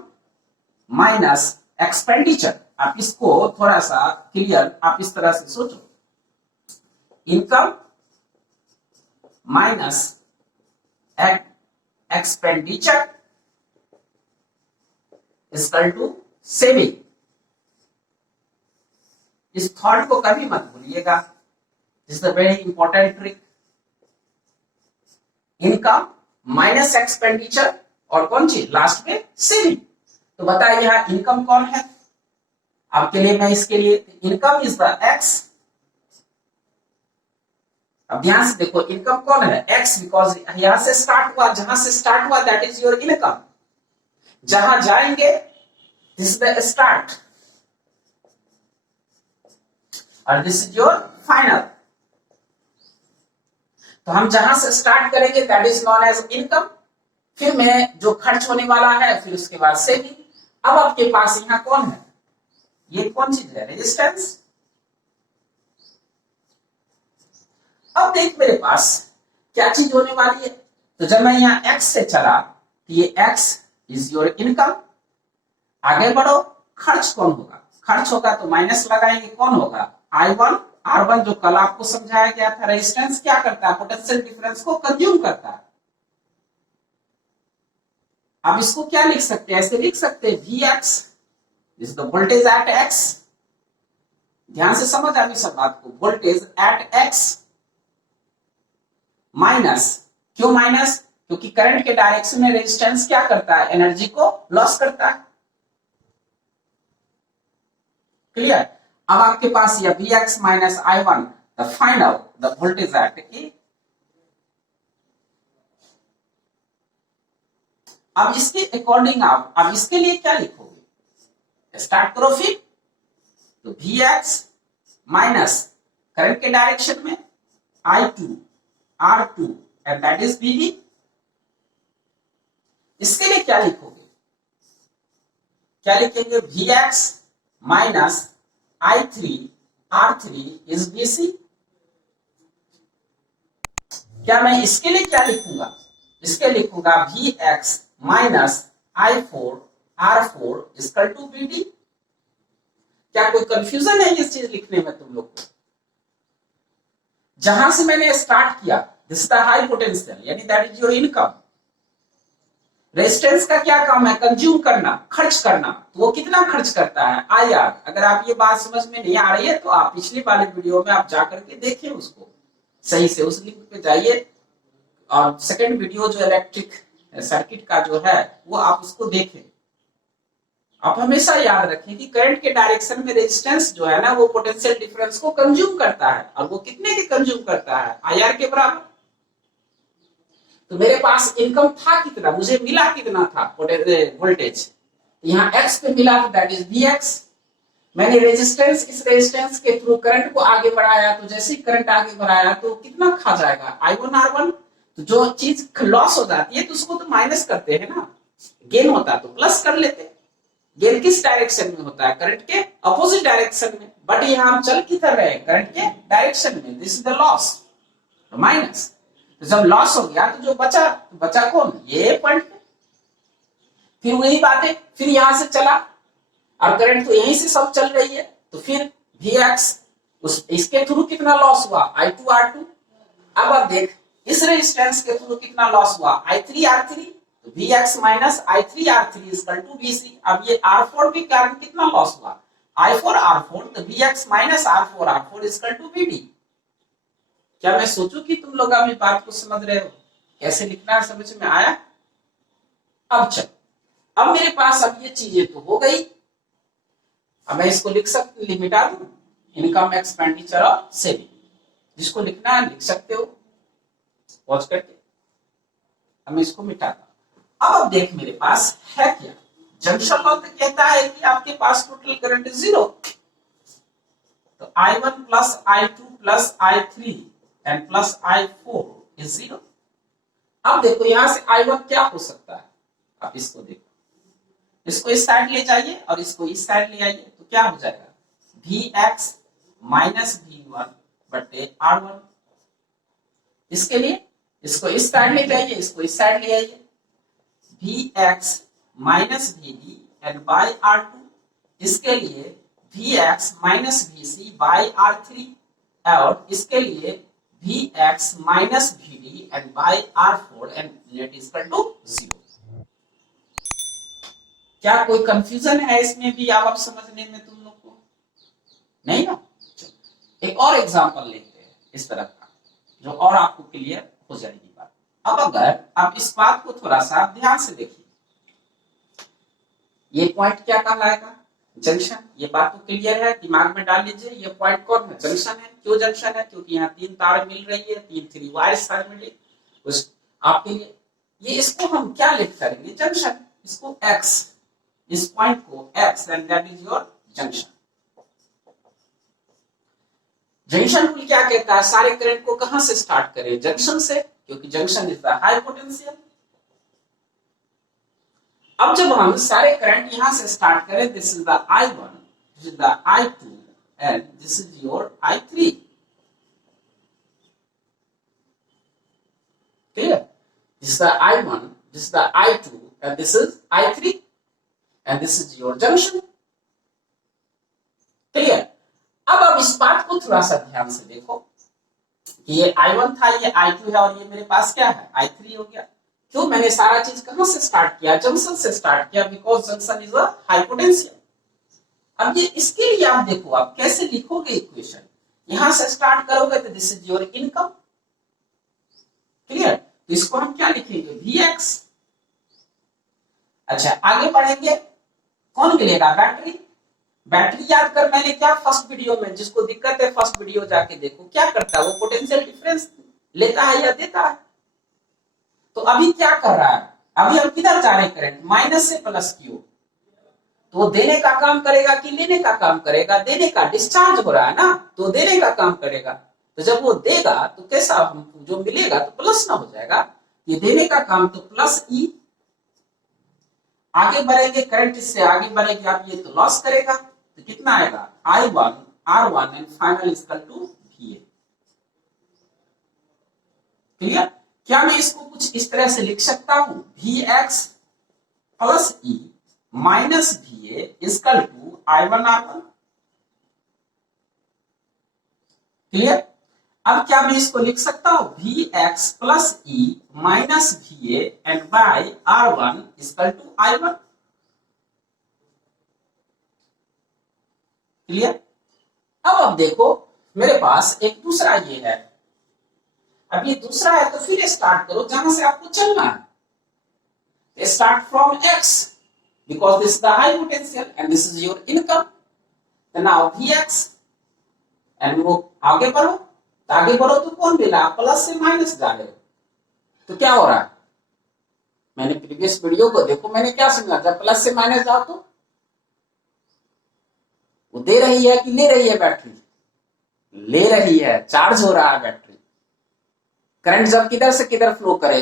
माइनस एक्सपेंडिचर, आप इसको थोड़ा सा क्लियर आप इस तरह से सोचो, income minus expenditure equal to saving. इस थॉट को कभी मत भूलिएगा, this is the very important trick. Income minus expenditure और कौन सी लास्ट में, सेविंग। तो बताइए यहाँ इनकम कौन है आपके लिए, मैं इसके लिए, इनकम इज द एक्स। अब ध्यान से देखो, इनकम कौन है, एक्स, बिकॉज यहां से स्टार्ट हुआ, जहां से स्टार्ट हुआ दैट इज योर इनकम, जहां जाएंगे दिस इज द स्टार्ट और दिस इज योर फाइनल। तो हम जहां से स्टार्ट करेंगे that is known as income, फिर में जो खर्च होने वाला है, फिर उसके बाद सेविंग। अब आपके पास यहां कौन है, ये कौन चीज है, रेजिस्टेंस। अब देख मेरे पास क्या चीज होने वाली है, तो जब मैं यहां x से चला, तो ये x इज योर इनकम, आगे बढ़ो, खर्च कौन होगा, खर्च होगा तो माइनस लगाएंगे, कौन होगा, I1 R1, जो कल आपको समझाया गया था, रेजिस्टेंस क्या करता है, पोटेंशियल डिफरेंस को कंज्यूम करता है। अब इसको क्या लिख सकते हैं, ऐसे लिख सकते हैं Vx is the voltage eight x। ध्यान से समझ आनी सब बात को, वोल्टेज एट x माइनस, क्यों माइनस, क्योंकि करंट के डायरेक्शन में रेजिस्टेंस क्या करता है, एनर्जी को लॉस करता है। क्लियर। अब आपके पास यह Vx minus I1 the final the voltage at A. अब इसके अकॉर्डिंग आप अब इसके लिए क्या लिखोगे, स्टार्ट करो फिर। तो Vx माइनस करंट के डायरेक्शन में I2 R2 and that is Vd। इसके लिए क्या लिखोगे, क्या लिखेंगे, Vx minus I3 R3 is Vc। क्या मैं इसके लिए क्या लिखूंगा, इसके लिखूंगा Vx minus I4 R4 equal to Vd। क्या कोई कंफ्यूजन है इस चीज लिखने में तुम लोग को, जहां से मैंने स्टार्ट किया, this is the high potential, यानी that is your income. Resistance का क्या काम है, कंज्यूम करना, खर्च करना, तो वो कितना खर्च करता है, IR। अगर आप ये बात समझ में नहीं आ रही है तो आप पिछली वाले वीडियो में आप जाकर के देखिए उसको सही से, उस लिंक पे जाइए और सेकंड वीडियो जो इलेक्ट्रिक सर्किट का जो है वो आप उसको देखें। आप हमेशा याद रखें कि करंट के डायरेक्शन में रेजिस्टेंस जो है ना, वो पोटेंशियल डिफरेंस को कंज्यूम करता है, और वो कितने के कंज्यूम करता है, IR के बराबर। तो मेरे पास इनकम था कितना, मुझे मिला कितना था वोल्टेज, यहाँ x पे मिला, तो दैट इज Vx। मैंने रेजिस्टेंस, इस रेजिस्टेंस के थ्रू करंट को आगे बढ़ाया, तो जैसे ही करंट आगे बढ़ाया तो कितना खा जाएगा, I1 R1। तो जो चीज लॉस हो जाती है तो उसको तो माइनस करते हैं ना, गेन होता है तो प्लस कर लेते हैं। गेन किस डायरेक्शन में होता है, करंट के अपोजिट डायरेक्शन में, बट यहाँ हम चल किधर रहे, करंट के डायरेक्शन में, दिस इज द लॉस। तो माइनस। तो जब लॉस हो गया तो जो बचा, तो बचा कौन, ये पॉइंट। फिर वही बात है, फिर यहां से चला और करंट तो यहीं से सब चल रही है, तो फिर Vx उस इसके थ्रू कितना लॉस हुआ, I2R2। अब आप देख इस रेजिस्टेंस के थ्रू कितना लॉस हुआ, I3R3। तो Vx minus I3R3 equal to Vc। अब ये R4 के कारण कितना लॉस हुआ, I4R4। तो Vx minus R4R4 equal to Vd। क्या मैं सोचूं कि तुम लोग अभी बात को समझ रहे हो, कैसे लिखना है समझ में आया। अब चल, अब मेरे पास अब ये चीजें तो हो गई। अब मैं इसको मिटा दूं, इनकम एक्सपेंडिचर और सेविंग। जिसको लिखना है लिख सकते हो पॉज करके। अब मैं इसको मिटाता हूं। अब देख मेरे पास है क्या, जंक्शन लॉ तो कहता है कि आपके पास टोटल करंट जीरो। तो I1 plus I2 plus I3 and plus I4 is zero. अब देखो यहां से I1 क्या हो सकता है, आप इसको देखो, इसको इस साइड ले जाइए और इसको इस साइड ले आइए, तो क्या हो जाएगा, Vx माइनस V1 बटे R1। इसके लिए इसको इस साइड ले जाइए, इसको इस साइड ले आइए, Vx minus Vd and by R2। इसके लिए Vx minus Vc bye R3 और इसके लिए Vx minus Vd and by R4 and net is equal to 0। क्या कोई कंफ्यूजन है इसमें भी आप समझने में तुम लोग को, नहीं ना। एक और एग्जांपल लेते हैं इस तरह का, जो और आपको क्लियर हो जाएगी बात। अब अगर आप इस बात को थोड़ा सा ध्यान से देखिए, ये पॉइंट क्या कहलाएगा, जंक्शन। ये बात तो क्लियर है, दिमाग में डाल लीजिए, ये पॉइंट कौन है, जंक्शन है। क्यों जंक्शन है, क्योंकि यहाँ 3 तार मिल रही है, 3 3 वायर्स तार मिली उस आपके लिए। ये इसको हम क्या लिख करेंगे, जंक्शन। इसको X, इस पॉइंट को X and that is your junction. Junction rule क्या कहता है, सारे करंट को कहां से स्टार्ट करें, जंक्शन से, क्योंकि junction is the high potential. अब जब हम सारे करंट यहां से स्टार्ट करें, this is the I1, this is the I2 and this is your I3। Clear, this is the I1, this is the I2 and this is I3 and this is your junction. Clear. अब इस बात को थोड़ा सा ध्यान से देखो कि ये I1 था, ये I2 है और ये मेरे पास क्या है, I3 हो गया। क्यों, मैंने सारा चीज कहां से स्टार्ट किया, जंक्शन से स्टार्ट किया, because junction is a high potential. अब ये इसके लिए आप देखो आप कैसे लिखोगे इक्वेशन, यहां से स्टार्ट करोगे तो this is your income. Clear, तो इसको हम क्या लिखेंगे, Vx। अच्छा आगे बढ़ेंगे, कौन मिलेगा, बैटरी। बैटरी याद कर, मैंने क्या फर्स्ट वीडियो में, जिसको दिक्कत है फर्स्ट वीडियो जाके देखो, क्या करता है वो, पोटेंशियल डिफरेंस लेता है या देता है। तो अभी क्या कर रहा है, अभी हम किधर जा रहे हैं, करंट माइनस से प्लस की ओर। तो वो देने का काम करेगा कि लेने का काम करेगा, देने का, डिस्चार्ज हो रहा है ना, तो देने का काम करेगा। तो जब वो देगा तो कैसा हमको जो मिलेगा तो प्लस ना हो जाएगा, ये देने का काम, तो प्लस ई। आगे बढ़ेंगे, करंट इससे आगे बढ़ेगी, आप ये तो लॉस करेगा, तो कितना आएगा, I1 R1 and final equal to VA। Clear, क्या मैं इसको कुछ इस तरह से लिख सकता हूं, Vx plus E minus VA equal to I1 R1। Clear, अब क्या मैं इसको लिख सकता हूं, Vx plus E minus VA and by R1 equal to I1। Clear, अब देखो मेरे पास एक दूसरा ये है, अब ये दूसरा है तो फिर स्टार्ट करो जहां से आपको चलना है, start from X because this is the high potential and this is your income। तो now Vx एंड वो आगे बढ़ो, तो आगे बढ़ो तो कौन मिला, प्लस से माइनस जा रहे हो, तो क्या हो रहा है, मैंने प्रीवियस वीडियो को देखो, मैंने क्या समझा, जब प्लस से माइनस जाओ तो वो दे रही है कि ले रही है, बैटरी ले रही है, चार्ज हो रहा है बैटरी। करंट जब किधर से किधर फ्लो करे,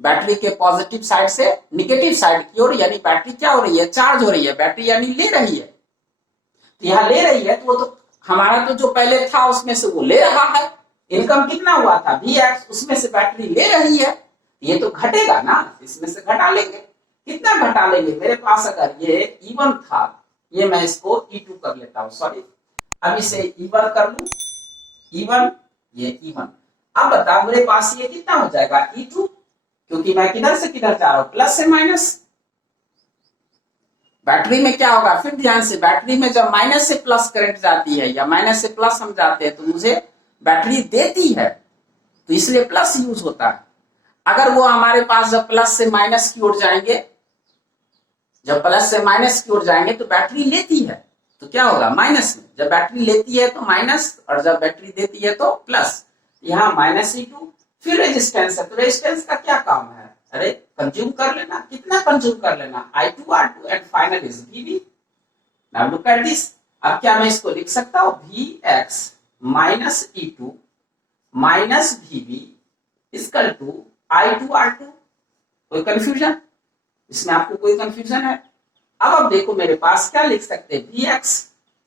बैटरी के पॉजिटिव साइड से निगेटिव साइड की ओर, यानी बैटरी क्या हो रही है, चार्ज हो रही है, बैटरी यानी ले रही है। तो यहां ले रही है तो वो तो हमारा तो जो पहले था उसमें से वो ले रहा है, इनकम कितना हुआ था Vx, उसमें से बैटरी ले रही है, ये तो घटेगा ना, इसमें से घटा लेंगे। कितना घटा लेंगे, मेरे पास अगर ये E1 था, ये मैं इसको E2 कर लेता हूं, सॉरी, अब इसे E1 कर लू, E1, ये E1। अब बता मेरे पास ये कितना हो जाएगा E2, क्योंकि मैं किधर से किधर जा रहा हूं, प्लस से माइनस। बैटरी में क्या होगा, फिर ध्यान से, बैटरी में जब माइनस से प्लस करंट जाती है या माइनस से प्लस हम जाते हैं तो मुझे बैटरी देती है, तो इसलिए प्लस यूज होता है। अगर वो हमारे पास जब प्लस से माइनस की ओर जाएंगे, जब प्लस से माइनस की ओर जाएंगे तो बैटरी लेती है, तो क्या होगा माइनस में, जब बैटरी लेती है तो माइनस, और जब बैटरी देती है तो प्लस। यहाँ माइनस E2, फिर रेजिस्टेंस है, तो रेजिस्टेंस का क्या काम है, अरे कंज्यूम कर लेना, कितना कंज्यूम कर लेना, I2 R2 and final is VB। Now look at this, अब क्या मैं इसको लिख सकता हूं, Vx minus E2 minus VB equal to I2 R2। कोई कंफ्यूजन, इसमें आपको कोई कंफ्यूजन है? अब आप देखो मेरे पास क्या लिख सकते हैं, Vx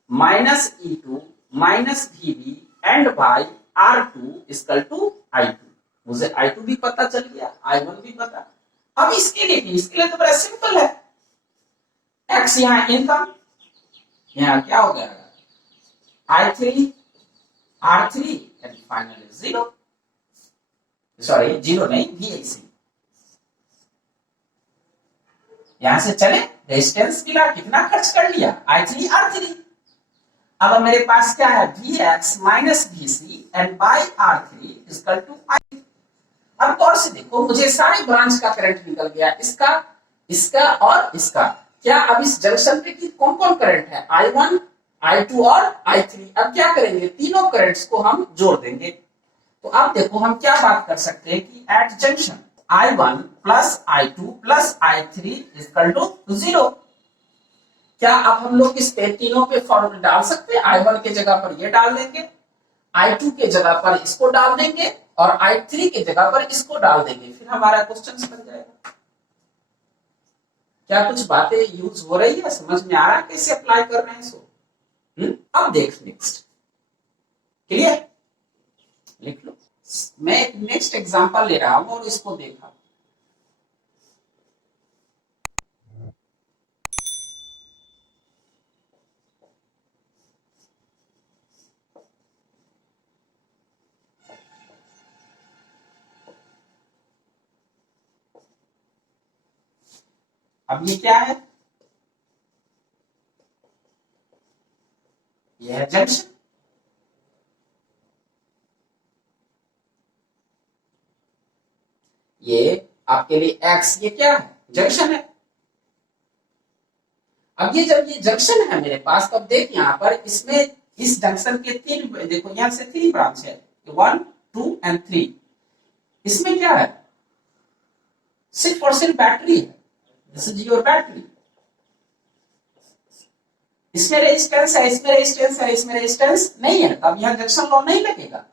minus E2 minus VB and by R2 equal to I2। मुझे I2 भी पता चल गया, I1 भी पता। अब इसके लिए तो बड़ा सिंपल है, x यहाँ इनकम, यहाँ क्या हो गया I3 R3 and final zero, sorry zero नहीं, VAC। यहां से चले, रेजिस्टेंस मिला, कितना खर्च कर लिया, I3 R3। अब मेरे पास क्या है, Vx minus VC and by R3 equal to I। अब गौर से देखो, मुझे सारे ब्रांच का करंट निकल गया, इसका, इसका और इसका। क्या अब इस जंक्शन पे की कौन कौन करंट है, I1, I2 और I3। अब क्या करेंगे, तीनों करंट्स को हम जोड़ देंगे। तो अब देखो हम क्या बात कर सकते हैं कि at junction I1 plus I2 plus I3 equal to 0। क्या अब हम लोग इस पे तीनों पे फॉर्मूला डाल सकते हैं, I1 के जगह पर ये डाल देंगे, I2 के जगह पर इसको डाल देंगे और I3 के जगह पर इसको डाल देंगे, फिर हमारा क्वेश्चन बन जाएगा। क्या कुछ बातें यूज हो रही है, समझ में आ रहा है कैसे अप्लाई कर रहे हैं इसको? अब देख नेक्स्ट, क्लियर, लिख लो। मैं एक नेक्स्ट एग्जांपल ले रहा हूं और इसको देखा। अब ये क्या है, ये है जंक्शन। ये आपके लिए X, ये क्या है, जंक्शन है। अब ये जब ये जंक्शन है मेरे पास, तब देख यहाँ पर इसमें इस जंक्शन के तीन, देखो यहां से 3 ब्रांच है, 1 2 एंड 3। इसमें क्या है, सिर्फ और सिर्फ बैटरी है, दिस इज योर बैटरी। इसमें रेजिस्टेंस है, इसमें रेजिस्टेंस है, इसमें रेजिस्टेंस नहीं है, तब यहां जंक्शन लॉ नहीं लगेगा।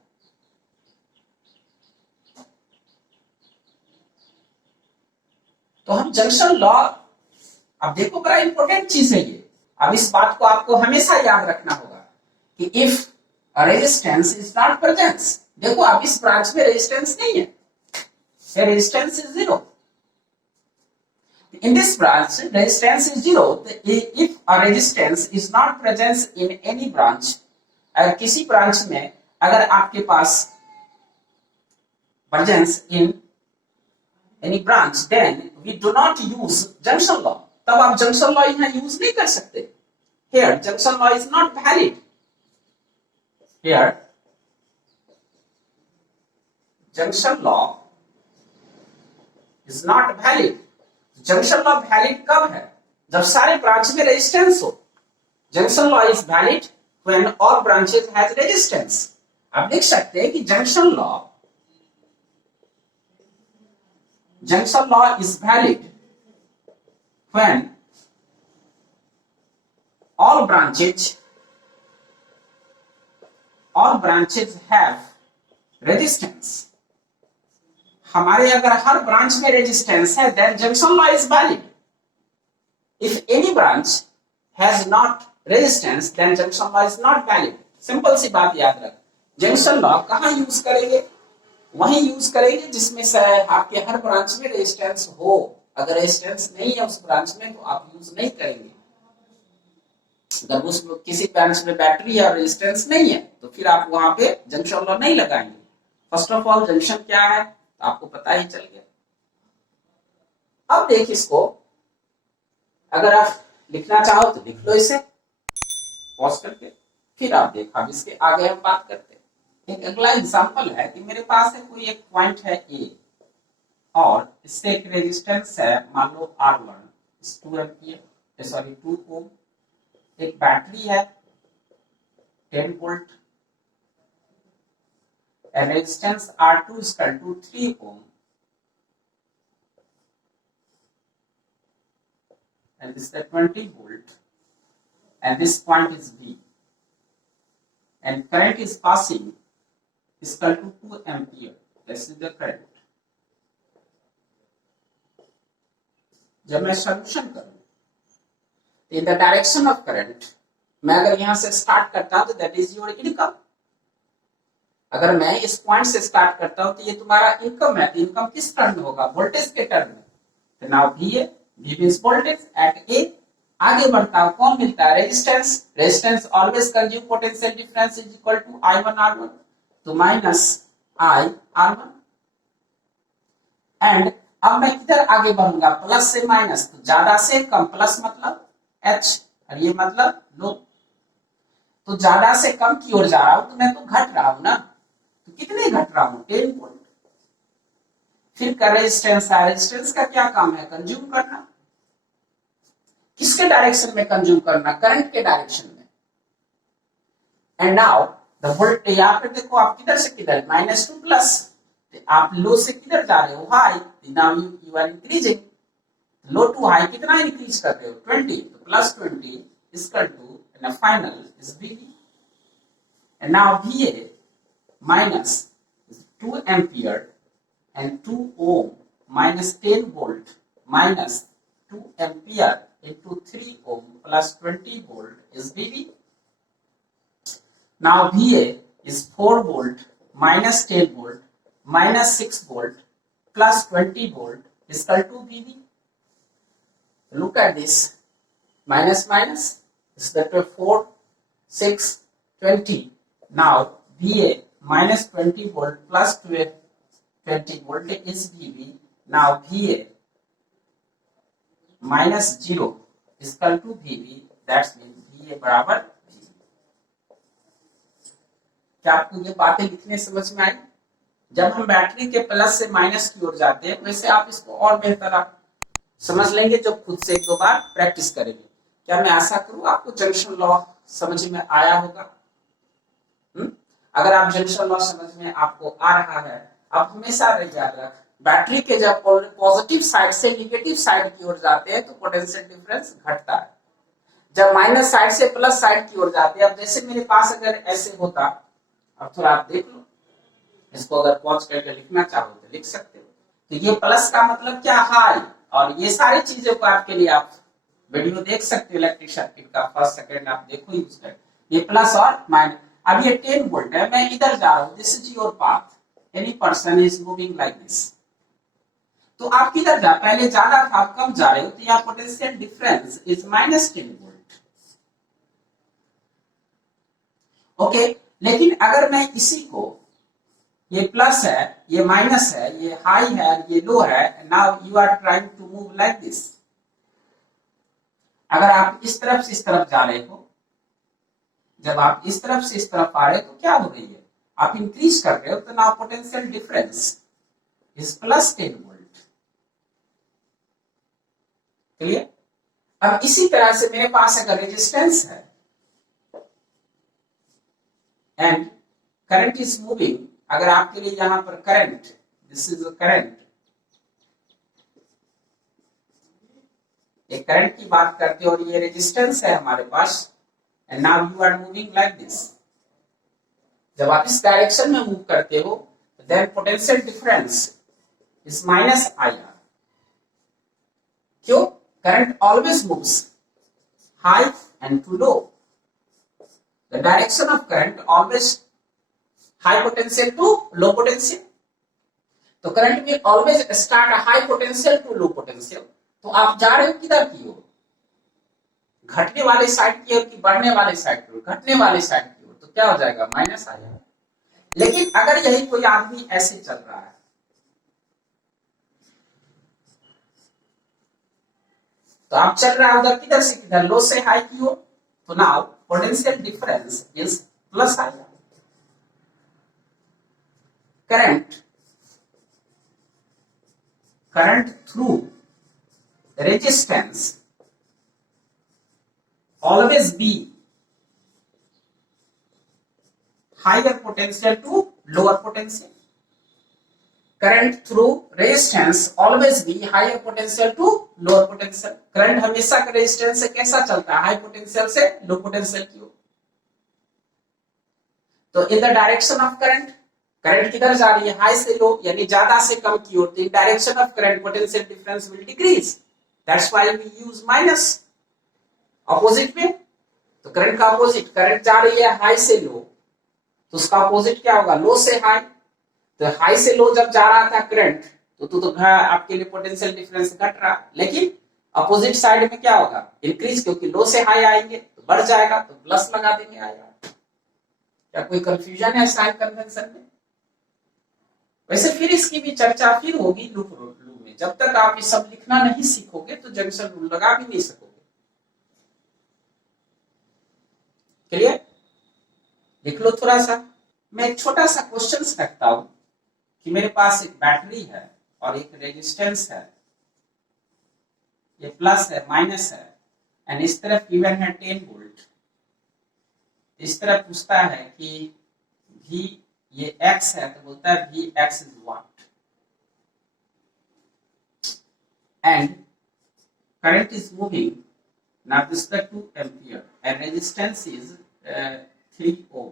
तो हम जंक्शन लॉ, अब देखो बड़ा इंपॉर्टेंट चीज है ये, अब इस बात को आपको हमेशा याद रखना होगा कि if resistance is not present, देखो अब इस ब्रांच में रेजिस्टेंस नहीं है, resistance is 0। In this branch, resistance is 0. If a resistance is not present in any branch, अगर किसी ब्रांच में अगर आपके पास presence in any branch, then we do not use junction law. तब आप junction law यहाँ use नहीं कर सकते। Here, junction law is not valid. Here, junction law is not valid. Junction law valid कब है, जब सारे ब्रांच में रेजिस्टेंस हो। Junction law is valid when all branches has resistance. आप लिख सकते हैं कि junction law is valid when all branches have resistance. हमारे अगर हर ब्रांच में रेजिस्टेंस है, then junction law is valid. If any branch has not resistance, then junction law is not valid. Simple सी बात याद रख, जंक्शन लॉ कहाँ यूज करेंगे? वहीं यूज करेंगे जिसमें आपके हर ब्रांच में रेजिस्टेंस हो। अगर रेजिस्टेंस नहीं है उस ब्रांच में तो आप यूज नहीं करेंगे। अगर उस किसी ब्रांच में बैटरी है और रेजिस्टेंस नहीं है तो फिर आप वहां पे जंक्शन लॉ नहीं लगाएंगे। फर्स्ट ऑफ ऑल जंक्शन क्या है तो आपको पता ही चल गया। अब देख इसको, अगर आप लिखना चाहो तो लिख लो इसे पॉज करके, फिर आप देखो। अब इसके आगे हम बात करते हैं। एक अगला एग्जांपल है कि मेरे पास है कोई एक पॉइंट है ए और इससे एक रेजिस्टेंस है मान लो R1 2 एम्पियर, सॉरी 2 ओम। एक बैटरी है 10 volt and resistance R2 is equal to 3 ohm and this is the 20 volt and this point is B and current is passing is equal to 2 ampere. This is the current. जब मैं solution करूं in the direction of current, मैं अगर यहां से start करता हूं तो that is your income. अगर मैं इस पॉइंट से स्टार्ट करता हूं तो ये तुम्हारा इनकम है। इनकम किस टर्म में होगा? वोल्टेज के टर्म में। तो now VA, V means voltage at A। आगे बढ़ता हूं, कौन मिलता है? Resistance. Resistance always consume potential difference is equal to I1R1 तो माइनस I_R1। एंड अब मैं किधर आगे बढ़ूंगा? प्लस से माइनस, तो ज्यादा से कम, प्लस मतलब H और ये मतलब लो, तो ज्यादा से कम की ओर जा रहा हूं तो मैं तो घट रहा हूं ना। तो कितने घट रहा हूं? 10 वोल्ट। फिर का रेजिस्टेंस है, रेजिस्टेंस का क्या काम है? कंज्यूम करना। किसके डायरेक्शन में कंज्यूम करना? करंट के डायरेक्शन में। एंड नाउ द वोल्ट, यहां पे देखो आप किधर से किधर, माइनस टू प्लस, आप लो से किधर जा रहे हो? High. Now you are increasing, low to high कितना इंक्रीज कर रहे हो? 20, तो plus 20 is equal to and final is VB। And now VA minus 2 ampere and 2 ohm minus 10 volt minus 2 ampere into 3 ohm plus 20 volt is VB. Now VA is 4 volt minus 10 volt minus 6 volt plus 20 volt is equal to VB. Look at this, minus minus is that 4, 6, 20. Now VA minus 20 volt plus 20 volt is VB. Now VA minus 0 is equal to VB. That's mean VA बराबर VB। क्या आपको ये बातें लिखने समझ में आई? जब हम बैटरी के प्लस से माइनस की ओर जाते हैं वैसे आप इसको और बेहतर आप समझ लेंगे जब खुद से एक दो बार प्रैक्टिस करेंगे। क्या मैं आशा करूं आपको जंक्शन लॉ समझ में आया होगा। अगर आप जंक्शन लॉ समझ में आपको आ रहा है, आप हमेशा याद रख, बैटरी के जब पॉजिटिव साइड से निगेटिव साइड की ओर जाते हैं तो पोटेंशियल डिफरेंस घटता है। जब माइनस साइड से प्लस साइड की ओर जाते हैं, अब जैसे मेरे पास अगर ऐसे होता, अब थोड़ा आप देख लो, इसको अगर पॉज करके लिखना चाहो तो लिख सकते हो। तो ये प्लस का मतलब क्या? हाई। और ये सारी चीजों को आपके लिए आप वीडियो देख सकते हो इलेक्ट्रिक सर्किट का, फर्स्ट सेकंड आप देखो यूज कर। ये प्लस और माइनस, अब ये 10 वोल्ट है, मैं इधर जा रहा हूं, this is your path, any person is moving like this. तो आप किधर जा, पहले ज्यादा था आप कम जा रहे हो, तो यहाँ potential difference is minus 10 volt. Okay, लेकिन अगर मैं इसी को, ये प्लस है, ये माइनस है, ये हाई है, ये लो है, now you are trying to move like this. अगर आप इस तरफ से इस तरफ जा रहे हो, जब आप इस तरफ से इस तरफ आ रहे हो तो क्या हो रही है? आप इंक्रीज कर रहे हो, तो now potential difference is plus 10 volt. Clear? अब इसी तरह से मेरे पास अगर रेजिस्टेंस है एंड करंट इज मूविंग, अगर आपके लिए यहां पर करंट, दिस इज करंट, एक करंट की बात करते हो और ये रेजिस्टेंस है हमारे पास, and now you are moving like this। जब आप इस डायरेक्शन में मूव करते हो then potential difference is minus IR। क्यों? current always moves high and to low। the direction of current always high potential to low potential. तो current will always start high potential to low potential. तो आप जा रहे हो किधर की ओर, घटने वाले साइड की ओर कि बढ़ने वाले साइड की ओर, घटने वाले साइड की ओर। तो क्या हो जाएगा, माइनस आ जाएगा। लेकिन अगर यही कोई आदमी ऐसे चल रहा है, तो आप चल रहा है उधर किधर से किधर, लो से हाई की ओर। तो now potential difference is plus I. Current through resistance always be higher potential to lower potential. Current through resistance always be higher potential to lower potential. Current हमेशा रेजिस्टेंस से कैसा चलता है, हाई पोटेंशियल से low potential की ओर। तो in the direction of current, current किधर जा रही है, हाई से लो यानी ज्यादा से कम की ओर। तो in direction of current potential difference will decrease, that's why we use minus. Opposite में, तो करंट का अपोजिट, करंट जा रही है हाई से लो, तो उसका अपोजिट क्या होगा, लो से हाई। तो हाई से लो जब जा रहा था करंट, तो आपके लिए पोटेंशियल डिफरेंस घट रहा, लेकिन अपोजिट साइड में क्या होगा, इंक्रीज, क्योंकि लो से हाई आएंगे तो बढ़ जाएगा, तो प्लस लगा देंगे आएगा। क्या कोई कंफ्यूजन है साइन कन्वेंशन में? वैसे फिर इसकी भी चर्चा फिर होगी लूप में। जब तक आप ये सब लिखना नहीं सीखोगे तो जंक्शन रूल लगा भी नहीं सकोगे। क्लियर? लिख लो थोड़ा सा। मैं एक छोटा सा क्वेश्चन रखता हूं कि मेरे पास एक बैटरी है और एक रेजिस्टेंस है, ये प्लस है माइनस है, एंड इस तरफ गिवन है 10 वोल्ट। इस तरफ पूछता है कि V ये X है, तो बोलता है V X is what, and current is moving, now this is the 2 ampere and resistance is 3 ohm.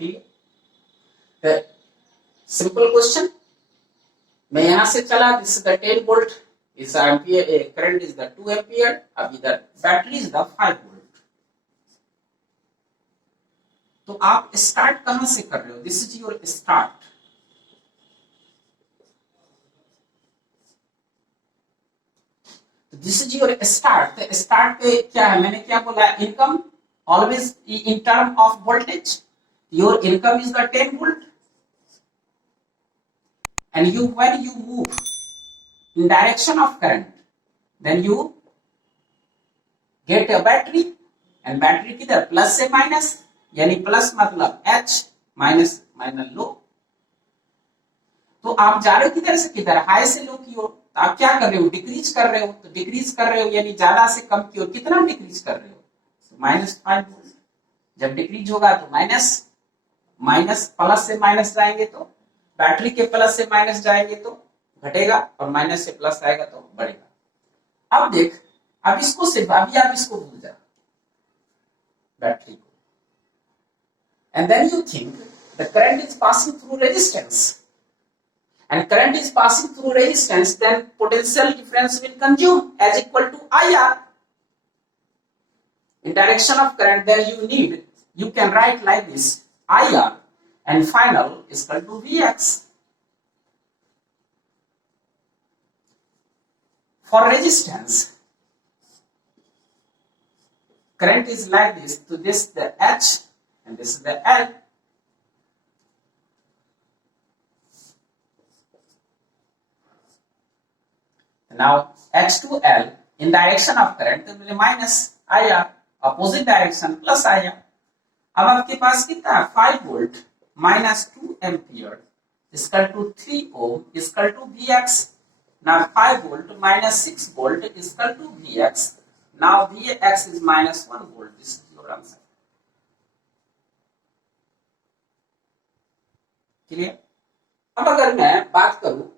Clear? The simple question, मैं यहां से चला, this is the 10 volt, इस ampere current is the 2 ampere, अब इधर बैटरी इज द 5 वोल्ट। तो आप start कहां से कर रहे हो, this is your start. This is your start. Start पे क्या है, मैंने क्या बोला, income always in term of voltage. Your income is the 10 volt, and you when you move in direction of current, then you get a battery, and battery किधर, plus से minus, यानी plus मतलब H, माइनस माइनस लो। तो आप जा रहे हो किधर से किधर, हाई से लो की ओर। तो आप क्या कर रहे हो, डिक्रीज कर रहे हो। तो डिक्रीज कर रहे हो यानी ज्यादा से कम की ओर। कितना डिक्रीज कर रहे हो, -5 वोल्ट। जब डिक्रीज होगा तो माइनस, माइनस प्लस से माइनस जाएंगे तो, बैटरी के प्लस से माइनस जाएंगे तो घटेगा, और माइनस से प्लस आएगा तो बढ़ेगा। अब देख, अब इसको सिर्फ अभी आप इसको भूल जा, बैटरी को, and then you think the current is passing through resistance, and current is passing through resistance, then potential difference will consume as equal to IR. In direction of current, then you can write like this, IR and final is equal to Vx. For resistance, current is like this, to this the H and this is the L. Now H to L in direction of current will be minus IR, opposite direction plus IR. अब आपके पास कितना, 5 volt minus 2 ampere equal to 3 ohm equal to Vx. Now 5 volt minus 6 volt is equal to Vx. Now Vx is minus 1 volt. This is your answer. Clear? अब अगर मैं बात करूं,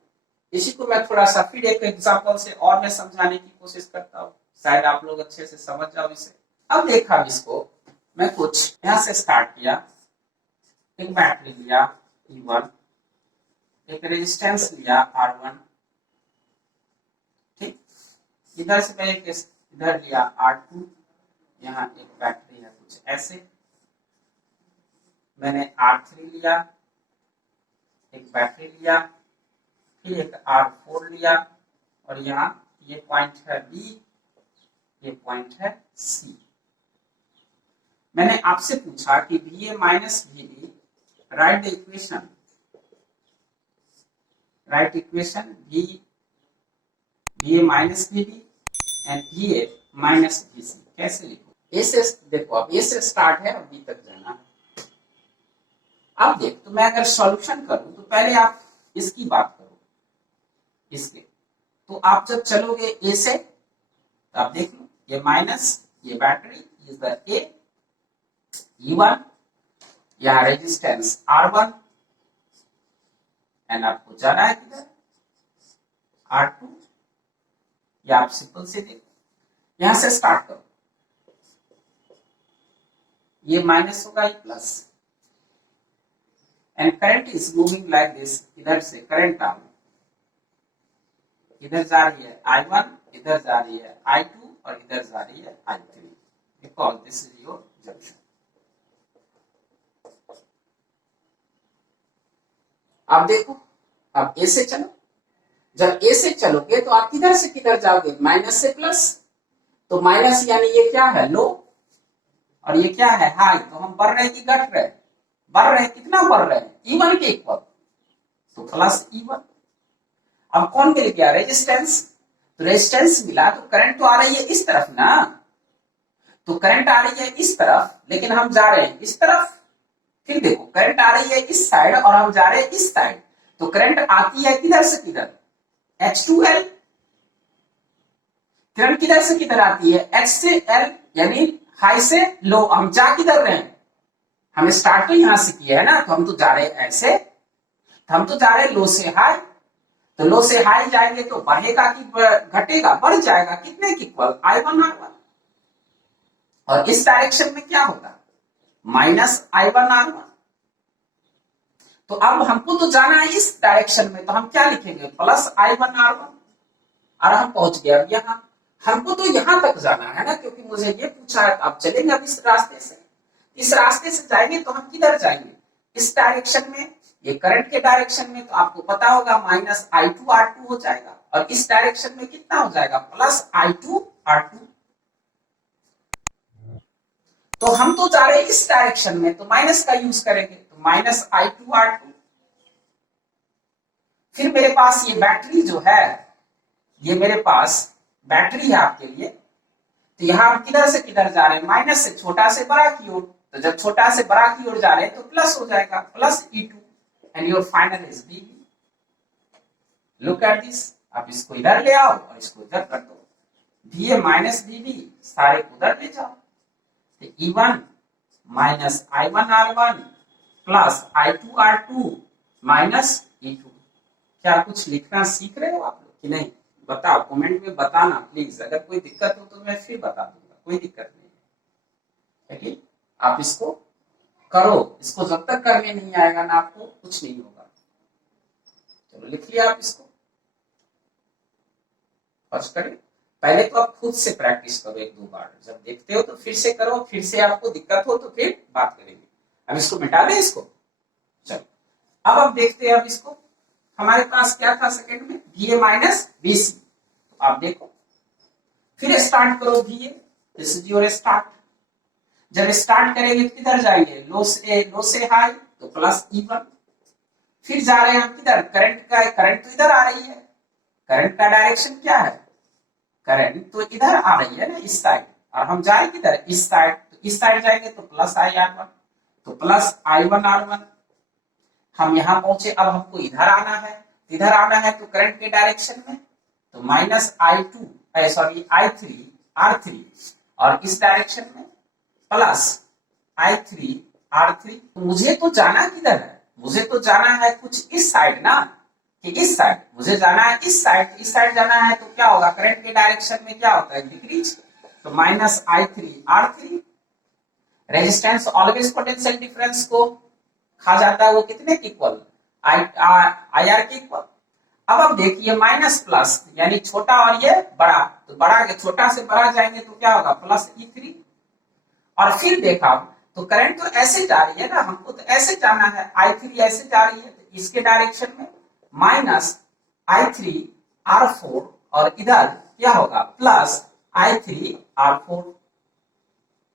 इसी को मैं थोड़ा सा फिर एक एग्जांपल से और मैं समझाने की कोशिश करता हूं, शायद आप लोग अच्छे से समझ जाओ इसे। अब देखा इसको, मैं कुछ यहां से स्टार्ट किया, एक बैटरी लिया E1, एक रेजिस्टेंस लिया R1, ठीक, इधर से मैं एक इधर लिया R2, यहाँ एक बैटरी है कुछ ऐसे, मैंने R3 लिया, एक बैटरी लिया, फिर एक R4 लिया, और यहाँ ये पॉइंट है B, ये पॉइंट है C। मैंने आपसे पूछा कि VA minus VB, right the equation, right equation VA minus VB and VA minus VC। कैसे लिखो? ए से देखो, अब ए से स्टार्ट है और बी तक जाना है। अब देख, तो मैं अगर सॉल्यूशन करूं तो पहले आप इसकी बात करो, इसके। तो आप जब चलोगे ए से, तो आप देख लो, ये माइनस, ये battery is the A, E1, यहाँ रेजिस्टेंस R1, एंड आपको जाना है किधर? R2। या आप सिंपल से देखो, यहां से स्टार्ट करो, ये माइनस होगा, ये plus, and current is moving like this. इधर से करंट आ, इधर जा रही है I1, इधर जा रही है I2, और इधर जा रही है I3, because this is your junction. आप देखो, अब ए से चलो, जब ए से चलोगे तो आप किधर से किधर जाओगे? माइनस से प्लस। तो माइनस यानी ये क्या है? लो, और ये क्या है? हाई। तो हम बढ़ रहे कि घट रहे? बढ़ रहे। कितना बढ़ रहे हैं? E1 के इक्वल, तो प्लस E1। अब कौन मिल गया? रेजिस्टेंस। तो रेजिस्टेंस मिला तो करंट तो आ रही है इस तरफ ना, तो करंट आ रही है इस तरफ, लेकिन हम जा रहे हैं इस तरफ। फिर देखो, करंट आ रही है इस साइड और हम जा रहे हैं इस साइड, तो करंट आती है किधर से किधर? H2L। करंट किधर से किधर आती है? H से L, यानी हाई से लो। हम जा किधर रहे हैं? हमें स्टार्ट तो यहां से किया है ना, तो हम तो जा रहे हैं ऐसे, तो हम तो जा रहे हैं लो से हाई। तो लो से हाई जाएंगे तो बढ़ेगा कि घटेगा? बढ़ जाएगा। कितने की इक्वल? I1 R1। और इस डायरेक्शन में क्या होगा? Minus I1 R1। तो अब हमको तो जाना है इस डायरेक्शन में, तो हम क्या लिखेंगे? Plus I1 R1। और हम पहुंच गए अब यहाँ। हमको तो यहां तक जाना है ना, क्योंकि मुझे ये पूछा है। अब चलेंगे अब इस रास्ते से, इस रास्ते से जाएंगे तो हम किधर जाएंगे? इस डायरेक्शन में, ये करंट के डायरेक्शन में। तो आपको पता होगा माइनस I2 R2 हो जाएगा, और इस डायरेक्शन में कितना हो जाएगा? Plus I2 R2। तो हम तो जा रहे हैं इस डायरेक्शन में, तो माइनस का यूज करेंगे, तो माइनस I2 R2। फिर मेरे पास ये बैटरी जो है, ये मेरे पास बैटरी है आपके लिए। तो यहां हम किधर से किधर जा रहे हैं? माइनस से छोटा से बड़ा की ओर। तो जब छोटा से बड़ा की ओर जा रहे हैं तो प्लस हो जाएगा, plus E2, and your final is BB। Look at this. आप इसको इधर ले आओ और इसको इधर कर दो। VA माइनस BB सारे उधर ले जाओ, तो E1 minus I1 R1 plus I2 R2 minus E2। क्या कुछ लिखना सीख रहे हो आप लोग कि नहीं? बताओ, कमेंट में बताना प्लीज। अगर कोई दिक्कत हो तो मैं फिर बता दूंगा, कोई दिक्कत नहीं है। ठीक, आप इसको करो, इसको जब तक करने नहीं आएगा ना, आपको कुछ नहीं होगा। चलो लिख लिया आप इसको, फर्स्ट करें। पहले तो आप खुद से प्रैक्टिस करो एक दो बार, जब देखते हो तो फिर से करो, फिर से आपको दिक्कत हो तो फिर बात करेंगे। अब इसको मिटा दें इसको। चलो अब आप देखते हैं, अब इसको हमारे पास क्या था सेकंड में? VA minus VC। तो आप देखो, फिर स्टार्ट करो VA, this is your start. जब स्टार्ट करेंगे तो किधर जाएंगे? लो से हाई, तो प्लस E1। फिर जा रहे हैं हम किधर? करंट तो इधर आ रही है। करंट का डायरेक्शन क्या है? करंट तो इधर आ रही है ना, इस साइड, और हम जाए किधर? इस साइड। तो इस साइड जाएंगे तो प्लस I1, तो प्लस I1 R1। हम यहां पहुंचे, अब हमको इधर आना है। इधर आना है तो करंट के डायरेक्शन में, तो माइनस I3 R3, और इस डायरेक्शन में प्लस I3 R3। तो मुझे तो जाना किधर है? मुझे तो जाना है कुछ इस साइड ना, कि इस साइड मुझे जाना है, इस साइड। इस साइड जाना है तो क्या होगा? करंट के डायरेक्शन में क्या होता है? डिक्रीज। तो minus I3 R3। Resistance always potential difference को खा जाता है, वो कितने की इक्वल? IR के इक्वल। अब आप देखिए, माइनस प्लस यानी छोटा और ये बड़ा, तो बड़ा के छोटा से बड़ा जाएंगे तो क्या होगा? Plus E3। और फिर देखा तो करंट तो ऐसे जा रही है ना, हमको तो ऐसे जाना है, I3 ऐसे जा रही है, तो इसके डायरेक्शन में माइनस I3R4 और इधर क्या होगा प्लस I3R4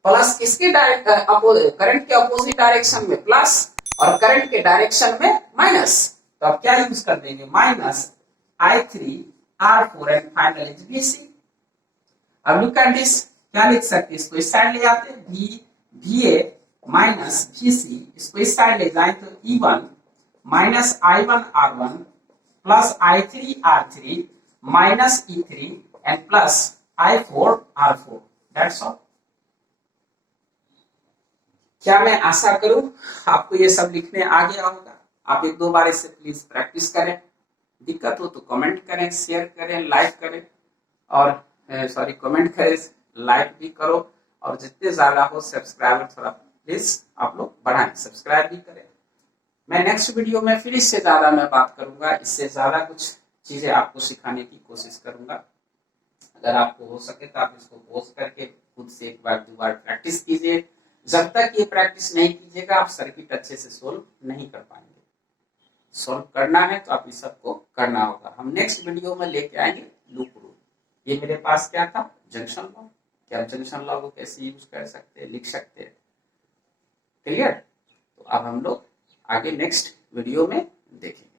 प्लस इसके करंट के अपोजिट डायरेक्शन में प्लस और करंट के डायरेक्शन में माइनस। तो अब क्या यूज कर देंगे, minus I3R4 and final is BC। अब लुक एट दिस, क्या लिख सकते हैं, इसको इस साइड ले आते हैं, VA माइनस VC, इसको इस साइड ले जाए तो E1 minus I1R1 plus I3R3 minus E3 and plus I4R4। That's all. क्या मैं आशा करूं आपको ये सब लिखने आ गया होगा। आप एक दो बार इसे प्लीज प्रैक्टिस करें, दिक्कत हो तो कमेंट करें, शेयर करें, लाइक करें और सॉरी कमेंट करें, लाइक भी करो और जितने ज्यादा हो सब्सक्राइबर थोड़ा प्लीज आप लोग बढ़ाएं, सब्सक्राइब भी करें। मैं नेक्स्ट वीडियो में फिर इससे ज्यादा मैं बात करूंगा, इससे ज्यादा कुछ चीजें आपको सिखाने की कोशिश करूंगा। अगर आपको हो सके तो आप इसको पॉज करके खुद से एक बार दो बार प्रैक्टिस कीजिए। जब तक ये प्रैक्टिस नहीं कीजिएगा आप सर्किट अच्छे से सोल्व नहीं कर पाएंगे। सोल्व करना है तो आप इस सबको करना होगा। हम नेक्स्ट वीडियो में लेके आएंगे लूप रूल। ये मेरे पास क्या था, जंक्शन लॉ। क्या जंक्शन लॉ को कैसे यूज कर सकते हैं, लिख सकते हैं, क्लियर। तो अब हम लोग आगे नेक्स्ट वीडियो में देखेंगे।